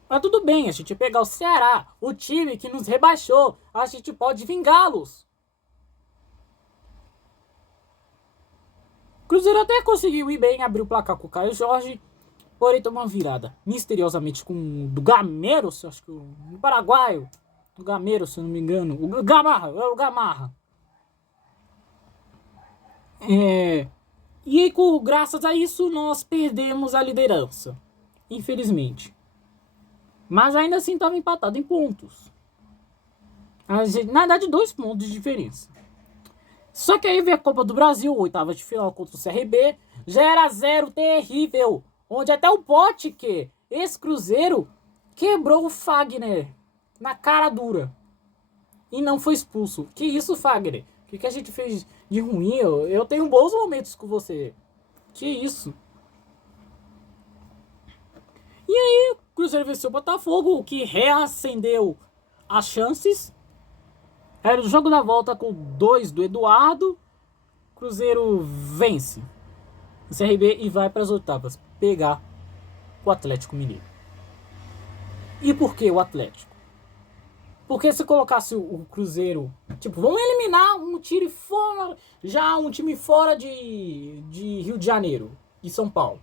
Mas tudo bem, a gente pegar o Ceará, o time que nos rebaixou, a gente pode vingá-los. Cruzeiro até conseguiu ir bem, abrir o placar com o Caio Jorge, porém tomou uma virada, misteriosamente, do Gameiro, acho que o paraguaio, do Gameiro, se eu não me engano, o Gamarra. E aí, graças a isso, nós perdemos a liderança, infelizmente. Mas ainda assim estava empatado em pontos. Na verdade, 2 pontos de diferença. Só que aí veio a Copa do Brasil, oitava de final contra o CRB. Já era 0 terrível. Onde até o Potker, esse Cruzeiro, quebrou o Fagner na cara dura. E não foi expulso. Que isso, Fagner? O que a gente fez de ruim? Eu tenho bons momentos com você. Que isso? E aí, o Cruzeiro venceu o Botafogo, o que reacendeu as chances. Era o jogo da volta com 2 do Eduardo. Cruzeiro vence o CRB e vai para as oitavas pegar o Atlético Mineiro. E por que o Atlético? Porque se colocasse o Cruzeiro, tipo, vamos eliminar um time fora de Rio de Janeiro, de São Paulo.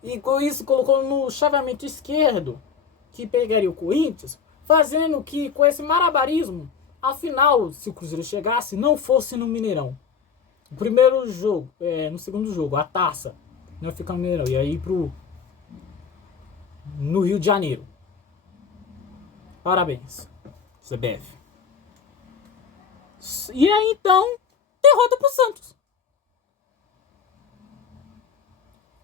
E com isso colocou no chaveamento esquerdo, que pegaria o Corinthians, fazendo que com esse malabarismo, afinal, se o Cruzeiro chegasse, não fosse no Mineirão. O primeiro jogo, no segundo jogo, a taça, não ia ficar no Mineirão, ia ir no Rio de Janeiro. Parabéns, CBF. E aí então, derrota pro Santos.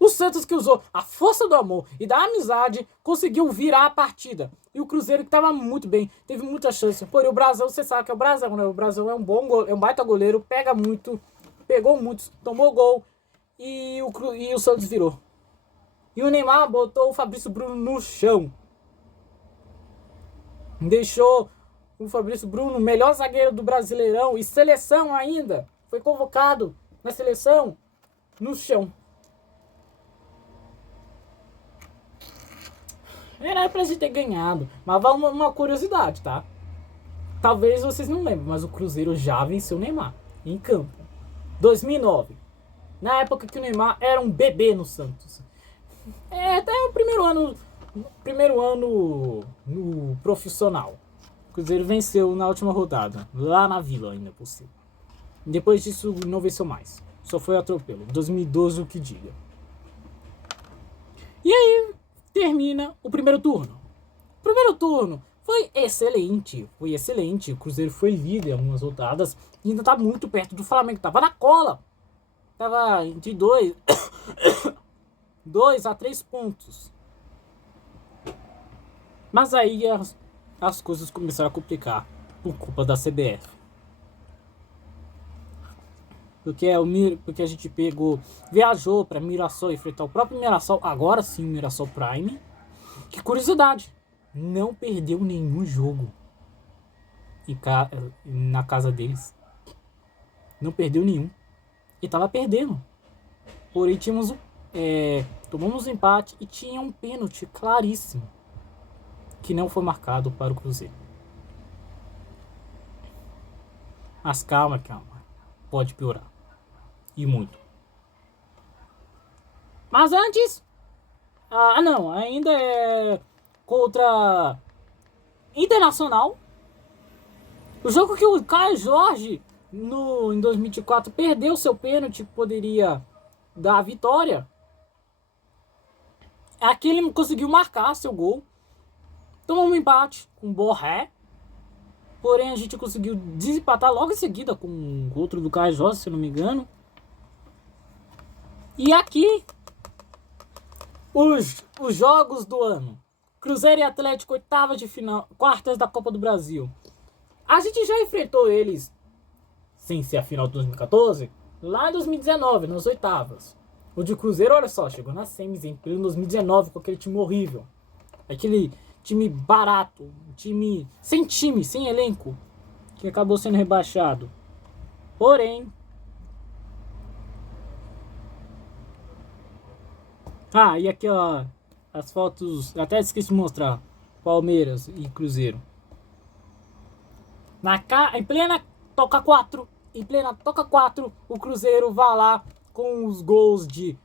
O Santos, que usou a força do amor e da amizade, conseguiu virar a partida. E o Cruzeiro, que estava muito bem, teve muita chance. Porém, o Brasil, você sabe que é o Brasil, né? O Brasil é um baita goleiro, pega muito, pegou muito, tomou gol e o Santos virou. E o Neymar botou o Fabrício Bruno no chão. Deixou o Fabrício Bruno, melhor zagueiro do Brasileirão e seleção ainda. Foi convocado na seleção no chão. Era pra gente ter ganhado. Mas vai uma curiosidade, tá? Talvez vocês não lembrem, mas o Cruzeiro já venceu o Neymar em campo. 2009. Na época que o Neymar era um bebê no Santos. Até o primeiro ano no profissional. O Cruzeiro venceu na última rodada, lá na Vila ainda por cima. Depois disso não venceu mais. Só foi atropelo. 2012 o que diga. E aí termina o primeiro turno. O primeiro turno foi excelente. Foi excelente. O Cruzeiro foi líder em algumas rodadas. E ainda tá muito perto do Flamengo. Tava na cola. Tava de 2 a 3 pontos. Mas aí as coisas começaram a complicar por culpa da CBF. Porque a gente viajou para Mirassol enfrentar o próprio Mirassol, agora sim o Mirassol Prime. Que curiosidade, não perdeu nenhum jogo na casa deles. Não perdeu nenhum. E tava perdendo. Porém tomamos um empate e tinha um pênalti claríssimo que não foi marcado para o Cruzeiro. Mas calma. Pode piorar. E muito. Mas antes... não. Ainda é contra Internacional. O jogo que o Caio Jorge, em 2024, perdeu seu pênalti que poderia dar a vitória. Aqui ele conseguiu marcar seu gol. Tomamos um empate com o Borré. Porém, a gente conseguiu desempatar logo em seguida com outro do Caio Jorge, se não me engano. E aqui, os jogos do ano. Cruzeiro e Atlético, oitavas de final, quartas da Copa do Brasil. A gente já enfrentou eles, sem ser a final de 2014, lá em 2019, nas oitavas. O de Cruzeiro, olha só, chegou na semis em 2019 com aquele time horrível. Aquele time barato, sem elenco, que acabou sendo rebaixado. Porém... e aqui ó, as fotos, até esqueci de mostrar, Palmeiras e Cruzeiro. Em plena toca 4, o Cruzeiro vai lá com os gols de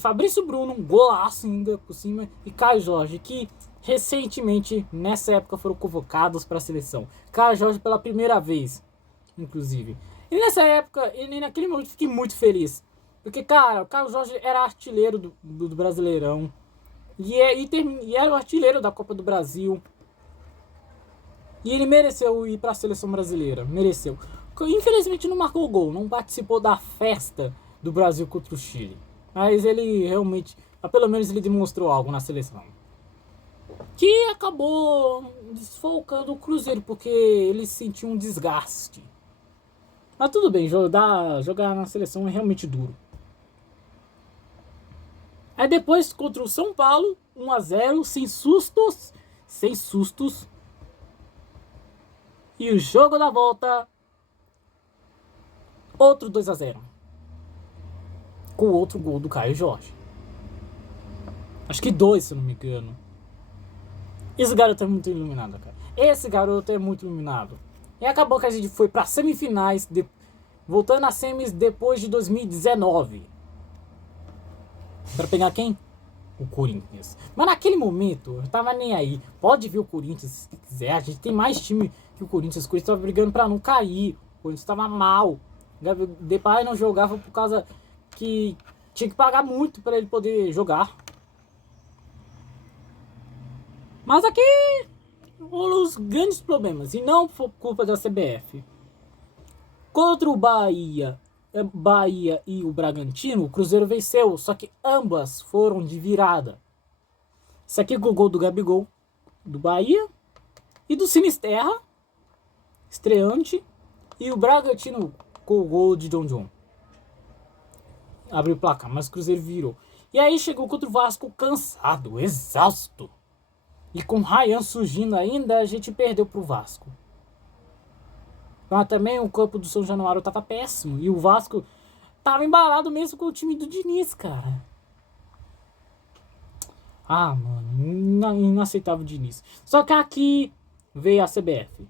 Fabrício Bruno, um golaço ainda por cima, e Caio Jorge, que recentemente, nessa época, foram convocados para a seleção. Caio Jorge pela primeira vez, inclusive. E nessa época, e naquele momento, fiquei muito feliz. Porque, cara, o Caio Jorge era artilheiro do Brasileirão. E era o artilheiro da Copa do Brasil. E ele mereceu ir para a seleção brasileira. Mereceu. Infelizmente não marcou o gol. Não participou da festa do Brasil contra o Chile. Mas ele realmente... pelo menos ele demonstrou algo na seleção. Que acabou desfalcando o Cruzeiro. Porque ele sentiu um desgaste. Mas tudo bem. Jogar na seleção é realmente duro. Aí depois contra o São Paulo, 1-0, sem sustos. E o jogo da volta, outro 2-0. Com outro gol do Caio Jorge. Acho que 2, se não me engano. Esse garoto é muito iluminado, cara. E acabou que a gente foi para semifinais, voltando a semis depois de 2019. Pra pegar quem? O Corinthians. Mas naquele momento, eu tava nem aí. Pode vir o Corinthians se quiser. A gente tem mais time que o Corinthians. O Corinthians tava brigando pra não cair. O Corinthians tava mal. O Depay não jogava por causa que tinha que pagar muito pra ele poder jogar. Mas aqui, os grandes problemas. E não por culpa da CBF. Contra o Bahia e o Bragantino, o Cruzeiro venceu, só que ambas foram de virada. Isso aqui com o gol do Gabigol, do Bahia, e do Sinisterra, estreante, e o Bragantino com o gol de John. Abriu o placar, mas o Cruzeiro virou. E aí chegou contra o Vasco cansado, exausto. E com o Ryan surgindo ainda, a gente perdeu pro Vasco. Mas também o campo do São Januário tava péssimo. E o Vasco tava embalado mesmo com o time do Diniz, cara. Ah, mano, inaceitável de início. Só que aqui veio a CBF.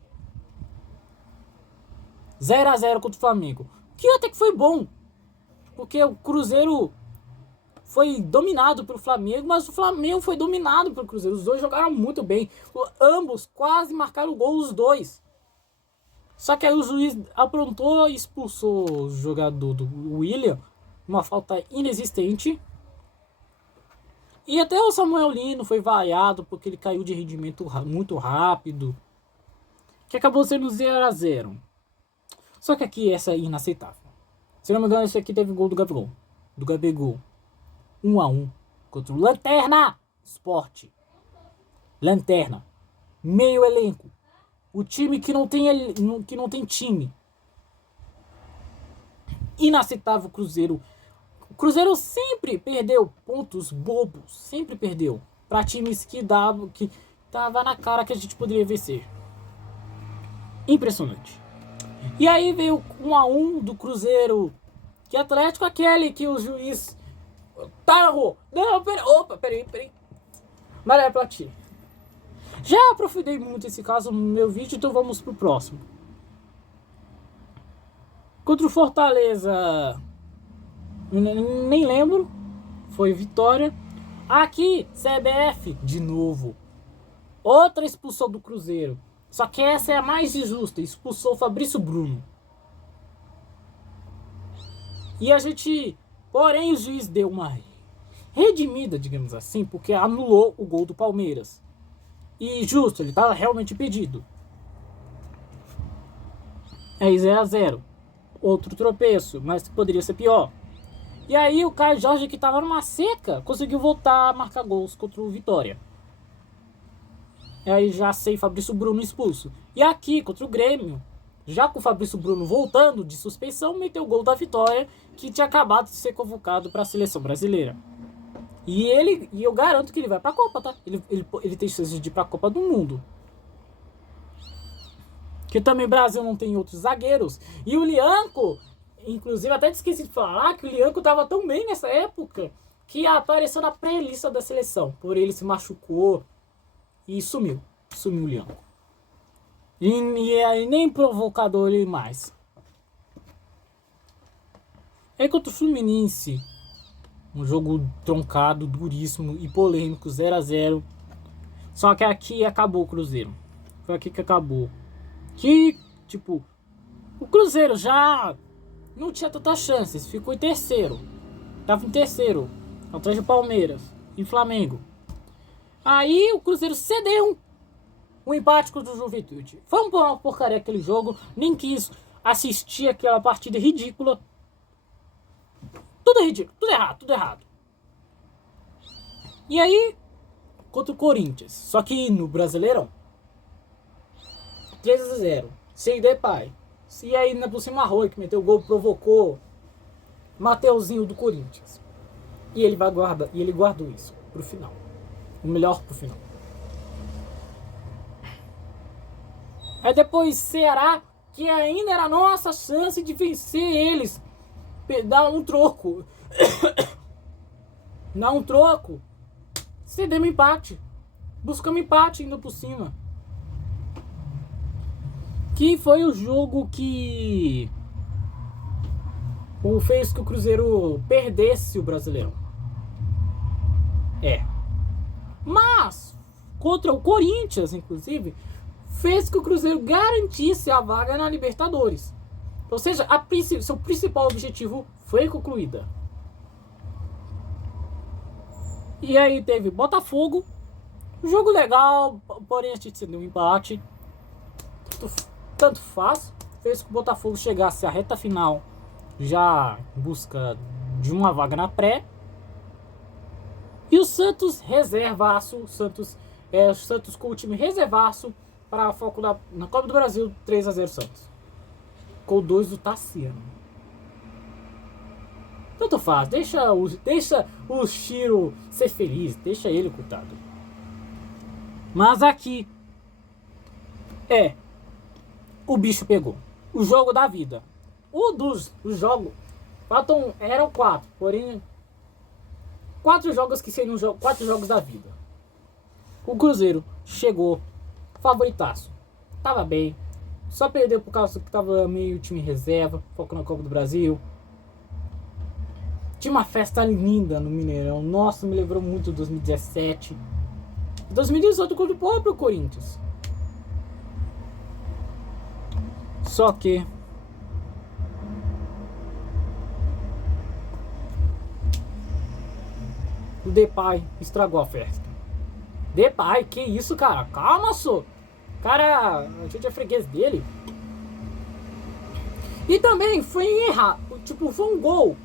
0-0 contra o Flamengo. Que até que foi bom. Porque o Cruzeiro foi dominado pelo Flamengo, mas o Flamengo foi dominado pelo Cruzeiro. Os dois jogaram muito bem. Ambos quase marcaram o gol, os dois. Só que aí o juiz aprontou e expulsou o jogador do William. Uma falta inexistente. E até o Samuel Lino foi vaiado porque ele caiu de rendimento muito rápido. Que acabou sendo 0-0. Só que aqui essa é inaceitável. Se não me engano, esse aqui teve gol do Gabigol. Do Gabigol. 1-1 contra o Lanterna Sport. Lanterna. Meio elenco. O time que não tem time. Inaceitável Cruzeiro. O Cruzeiro sempre perdeu pontos bobos. Sempre perdeu. Para times que tava na cara que a gente poderia vencer. Impressionante. E aí veio 1-1 do Cruzeiro. Que Atlético aquele que o juiz... Tá na rua. Não, peraí. Mas é pra ti. Já aprofundei muito esse caso no meu vídeo, então vamos pro próximo. Contra o Fortaleza... Nem lembro. Foi vitória. Aqui, CBF, de novo. Outra expulsão do Cruzeiro. Só que essa é a mais injusta. Expulsou o Fabrício Bruno. E a gente... Porém, o juiz deu uma redimida, digamos assim, porque anulou o gol do Palmeiras. E justo, ele estava realmente impedido. Aí 0-0. Outro tropeço, mas poderia ser pior. E aí o Caio Jorge, que estava numa seca, conseguiu voltar a marcar gols contra o Vitória. E aí já sei Fabrício Bruno expulso. E aqui, contra o Grêmio, já com o Fabrício Bruno voltando de suspensão, meteu o gol da vitória, que tinha acabado de ser convocado para a seleção brasileira. E eu garanto que ele vai para a Copa, tá? Ele tem chances de ir para a Copa do Mundo. Que também o Brasil não tem outros zagueiros. E o Lianco, inclusive até esqueci de falar que o Lianco estava tão bem nessa época que apareceu na pré-lista da seleção. Porém ele se machucou e sumiu. Sumiu o Lianco. E aí nem provocador ele mais. É contra o Fluminense. Um jogo troncado, duríssimo e polêmico, 0-0. Só que aqui acabou o Cruzeiro. Foi aqui que acabou. Que, tipo, o Cruzeiro já não tinha tantas chances. Ficou em terceiro. Tava em terceiro. Atrás do Palmeiras e Flamengo. Aí o Cruzeiro cedeu um empate contra o Juventude. Foi uma porcaria aquele jogo. Nem quis assistir aquela partida ridícula. Tudo ridículo, tudo errado. E aí, contra o Corinthians. Só que no Brasileirão. 3-0. Sem Depay. E aí, ainda por cima, Arroio, que meteu o gol, provocou Mateuzinho do Corinthians. E ele guardou isso pro final. O melhor pro final. Aí depois Ceará, que ainda era a nossa chance de vencer eles. Dar um troco. Dar um troco. Cedemos empate. Buscamos empate indo por cima. Que foi o jogo que fez que o Cruzeiro perdesse o Brasileirão. Mas contra o Corinthians, inclusive, fez que o Cruzeiro garantisse a vaga na Libertadores. Ou seja, seu principal objetivo foi concluída. E aí teve Botafogo. Jogo legal, porém a gente deu um empate. Tanto faz. Fez que o Botafogo chegasse à reta final já em busca de uma vaga na pré. E o Santos reservaço. O Santos com o time reservaço para foco na Copa do Brasil. 3-0 Santos. Com 2 do Tassiano. Tanto faz, deixa o Chiro ser feliz, deixa ele, coitado. Mas aqui o bicho pegou. O jogo da vida. Os jogos eram 4, porém 4 jogos que seriam 4 jogos da vida. O Cruzeiro chegou favoritaço. Tava bem. Só perdeu por causa que tava meio time reserva, foco na Copa do Brasil. Tinha uma festa linda no Mineirão. Nossa, me lembrou muito de 2017. 2018 contra o próprio Corinthians. Só que o Depay estragou a festa. Depay, que isso, cara? Calma, só. Cara, a gente é freguês dele. E também foi errado. Tipo, foi um gol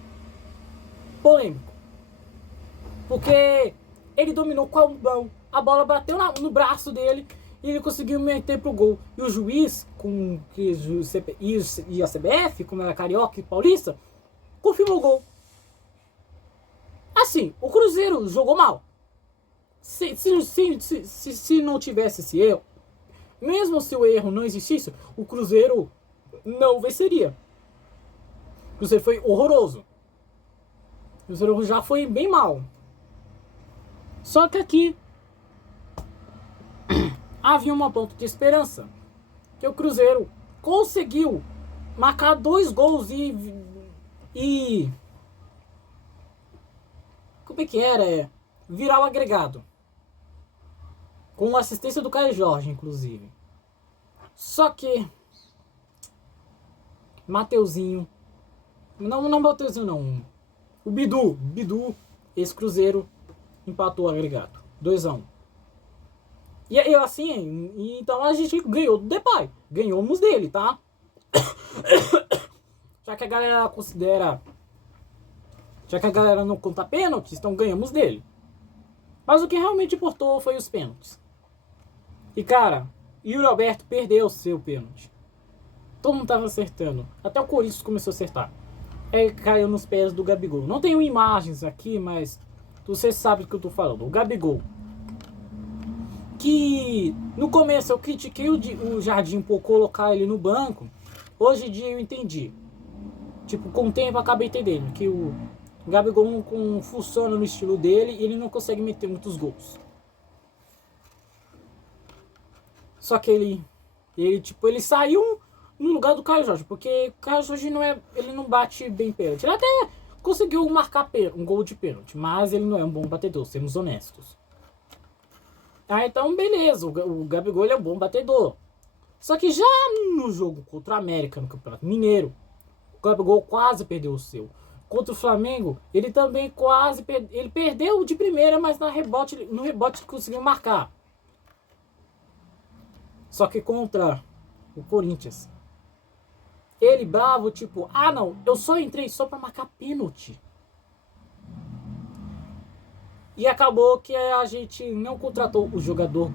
polêmico. Porque ele dominou com a mão. A bola bateu no braço dele e ele conseguiu meter pro gol. E o juiz, e a CBF, como era carioca e paulista, confirmou o gol. Assim, o Cruzeiro jogou mal. Se não tivesse esse erro, mesmo se o erro não existisse, o Cruzeiro não venceria. O Cruzeiro foi horroroso. O Cruzeiro já foi bem mal. Só que aqui havia uma ponto de esperança. Que o Cruzeiro conseguiu marcar 2 gols e como é que era? Virar o agregado. Com assistência do Caio Jorge, inclusive. Só que Mateuzinho, não Mateuzinho não, o Bidu, esse Cruzeiro empatou o agregado, 2-1. E assim, então a gente ganhou do Depay, ganhamos dele, tá? Já que a galera considera, já que a galera não conta pênaltis, então ganhamos dele. Mas o que realmente importou foi os pênaltis. E cara, Yuri Alberto perdeu o seu pênalti. Todo mundo tava acertando. Até o Corinthians começou a acertar. Aí caiu nos pés do Gabigol. Não tenho imagens aqui, mas você sabe do que eu tô falando. O Gabigol. Que no começo eu critiquei o Jardim por colocar ele no banco. Hoje em dia eu entendi. Tipo, com o tempo eu acabei entendendo que o Gabigol não funciona no estilo dele e ele não consegue meter muitos gols. Só que ele saiu no lugar do Caio Jorge, porque o Caio Jorge ele não bate bem pênalti. Ele até conseguiu marcar um gol de pênalti, mas ele não é um bom batedor, sejamos honestos. Então beleza, o Gabigol ele é um bom batedor. Só que já no jogo contra o América, no Campeonato Mineiro, o Gabigol quase perdeu o seu. Contra o Flamengo, ele também ele perdeu de primeira, mas no rebote ele conseguiu marcar. Só que contra o Corinthians, ele bravo, tipo, não, eu só entrei só pra marcar pênalti. E acabou que a gente não contratou o jogador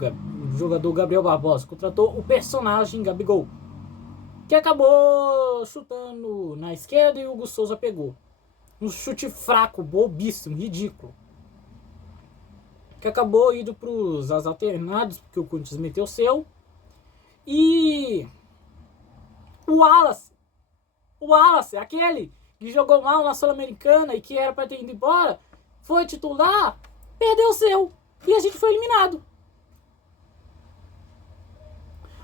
Gabriel Barbosa, contratou o personagem Gabigol, que acabou chutando na esquerda e o Hugo Souza pegou. Um chute fraco, bobíssimo, ridículo. Que acabou indo pros as alternados, porque o Corinthians meteu o seu. E o Wallace, aquele que jogou mal na Sul-Americana e que era pra ter ido embora, foi titular, perdeu o seu e a gente foi eliminado.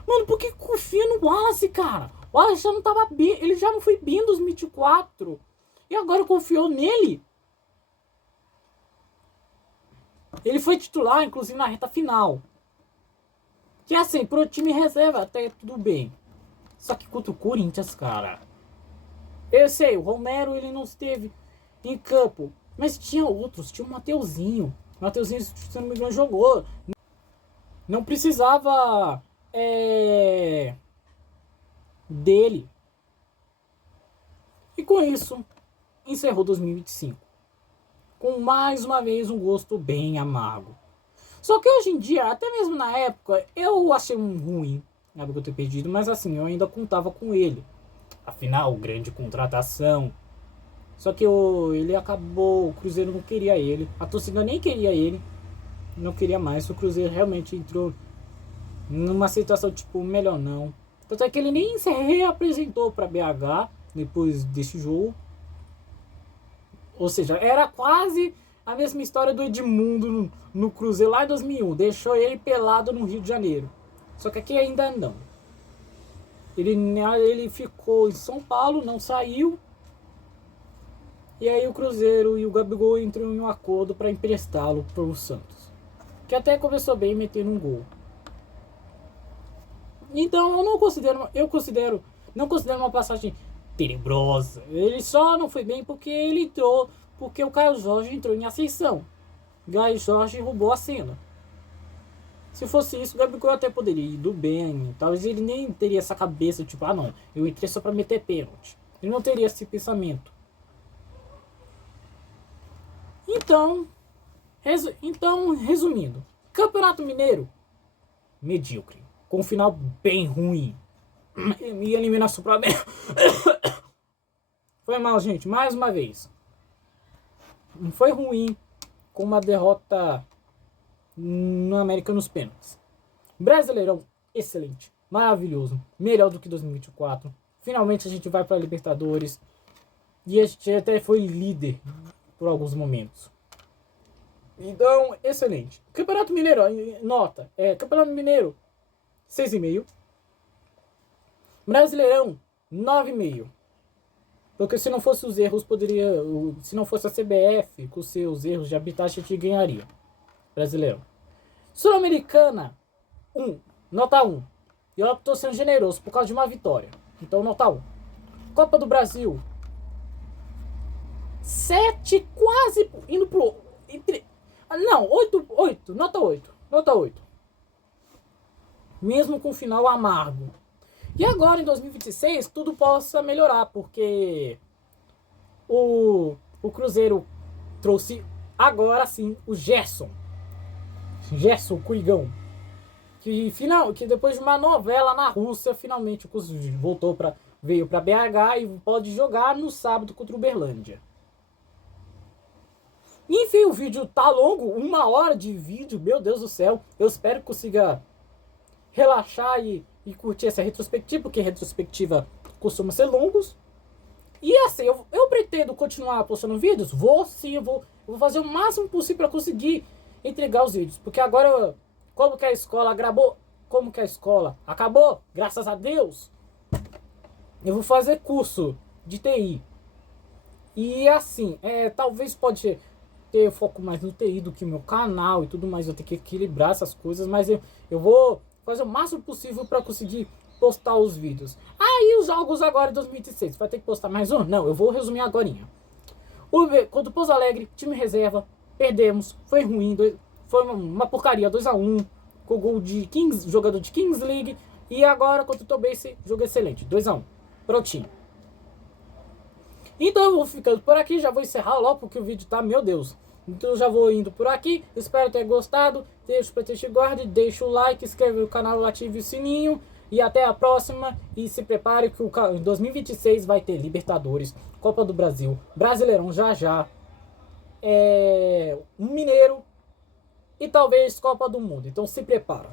Mano, por que confia no Wallace, cara? O Wallace já não tava bem, ele já não foi bem em 2024 e agora confiou nele. Ele foi titular, inclusive, na reta final. Que assim, pro time reserva até tudo bem. Só que contra o Corinthians, cara. Eu sei, o Romero ele não esteve em campo. Mas tinha outros, tinha o Mateuzinho. O Mateuzinho, se não me engano, jogou. Não precisava dele. E com isso, encerrou 2025. Com mais uma vez um gosto bem amargo. Só que hoje em dia, até mesmo na época, eu achei ruim Gabigol ter perdido, mas assim, eu ainda contava com ele. Afinal, grande contratação. Só que ele acabou, o Cruzeiro não queria ele, a torcida nem queria ele, não queria mais. O Cruzeiro realmente entrou numa situação tipo, melhor não. Tanto é que ele nem se reapresentou para BH depois desse jogo. Ou seja, era quase a mesma história do Edmundo no Cruzeiro lá em 2001. Deixou ele pelado no Rio de Janeiro. Só que aqui ainda não. Ele ficou em São Paulo, não saiu. E aí o Cruzeiro e o Gabigol entram em um acordo para emprestá-lo para o Santos. Que até começou bem metendo um gol. Então eu não considero uma passagem tenebrosa. Ele só não foi bem porque ele entrou, porque o Caio Jorge entrou em ascensão. O Caio Jorge roubou a cena. Se fosse isso, o Gabigol até poderia ir do bem. Talvez ele nem teria essa cabeça, tipo, ah não, eu entrei só pra meter pênalti. Ele não teria esse pensamento. Então, resumindo, Campeonato Mineiro, medíocre, com um final bem ruim. E eliminação pra Foi mal, gente, mais uma vez. Foi ruim, com uma derrota no América nos pênaltis. Brasileirão, excelente, maravilhoso, melhor do que 2024. Finalmente a gente vai para a Libertadores. E a gente até foi líder por alguns momentos. Então, excelente. Campeonato Mineiro, nota. Campeonato Mineiro, 6,5. Brasileirão, 9,5. Porque se não fosse os erros, se não fosse a CBF, com seus erros de arbitragem, a gente ganharia. Brasileirão. Sul-Americana, 1. Nota 1. E eu tô sendo generoso por causa de uma vitória. Então, nota 1. Copa do Brasil, 7, quase indo pro... Não, 8. Nota 8. Nota 8. Mesmo com o final amargo. E agora, em 2026, tudo possa melhorar, porque o Cruzeiro trouxe, agora sim, o Gerson Cuigão. Que depois de uma novela na Rússia, finalmente o Cruzeiro veio para BH e pode jogar no sábado contra o Uberlândia. Enfim, o vídeo tá longo, 1 hora de vídeo, meu Deus do céu. Eu espero que consiga relaxar e curtir essa retrospectiva, porque retrospectiva costuma ser longos. E assim, eu pretendo continuar postando vídeos? Vou sim, eu vou fazer o máximo possível para conseguir entregar os vídeos. Porque agora, como que a escola acabou, graças a Deus, eu vou fazer curso de TI. E assim, talvez pode ter foco mais no TI do que no meu canal e tudo mais. Eu tenho que equilibrar essas coisas, mas eu vou fazer o máximo possível para conseguir postar os vídeos. E os jogos agora em 2026, vai ter que postar mais um? Não, eu vou resumir agorinha. Contra o Pouso Alegre, time reserva, perdemos, foi ruim, foi uma porcaria, 2-1, com gol de jogador de Kings League. E agora contra o Tombense, jogo excelente, 2-1, prontinho. Então eu vou ficando por aqui, já vou encerrar logo porque o vídeo tá, meu Deus. Então eu já vou indo por aqui, espero ter gostado, deixa o pretexto guarde, deixa o like, inscreve no canal, ative o sininho. E até a próxima, e se prepare que em 2026 vai ter Libertadores, Copa do Brasil, Brasileirão já, um Mineiro e talvez Copa do Mundo, então se prepara.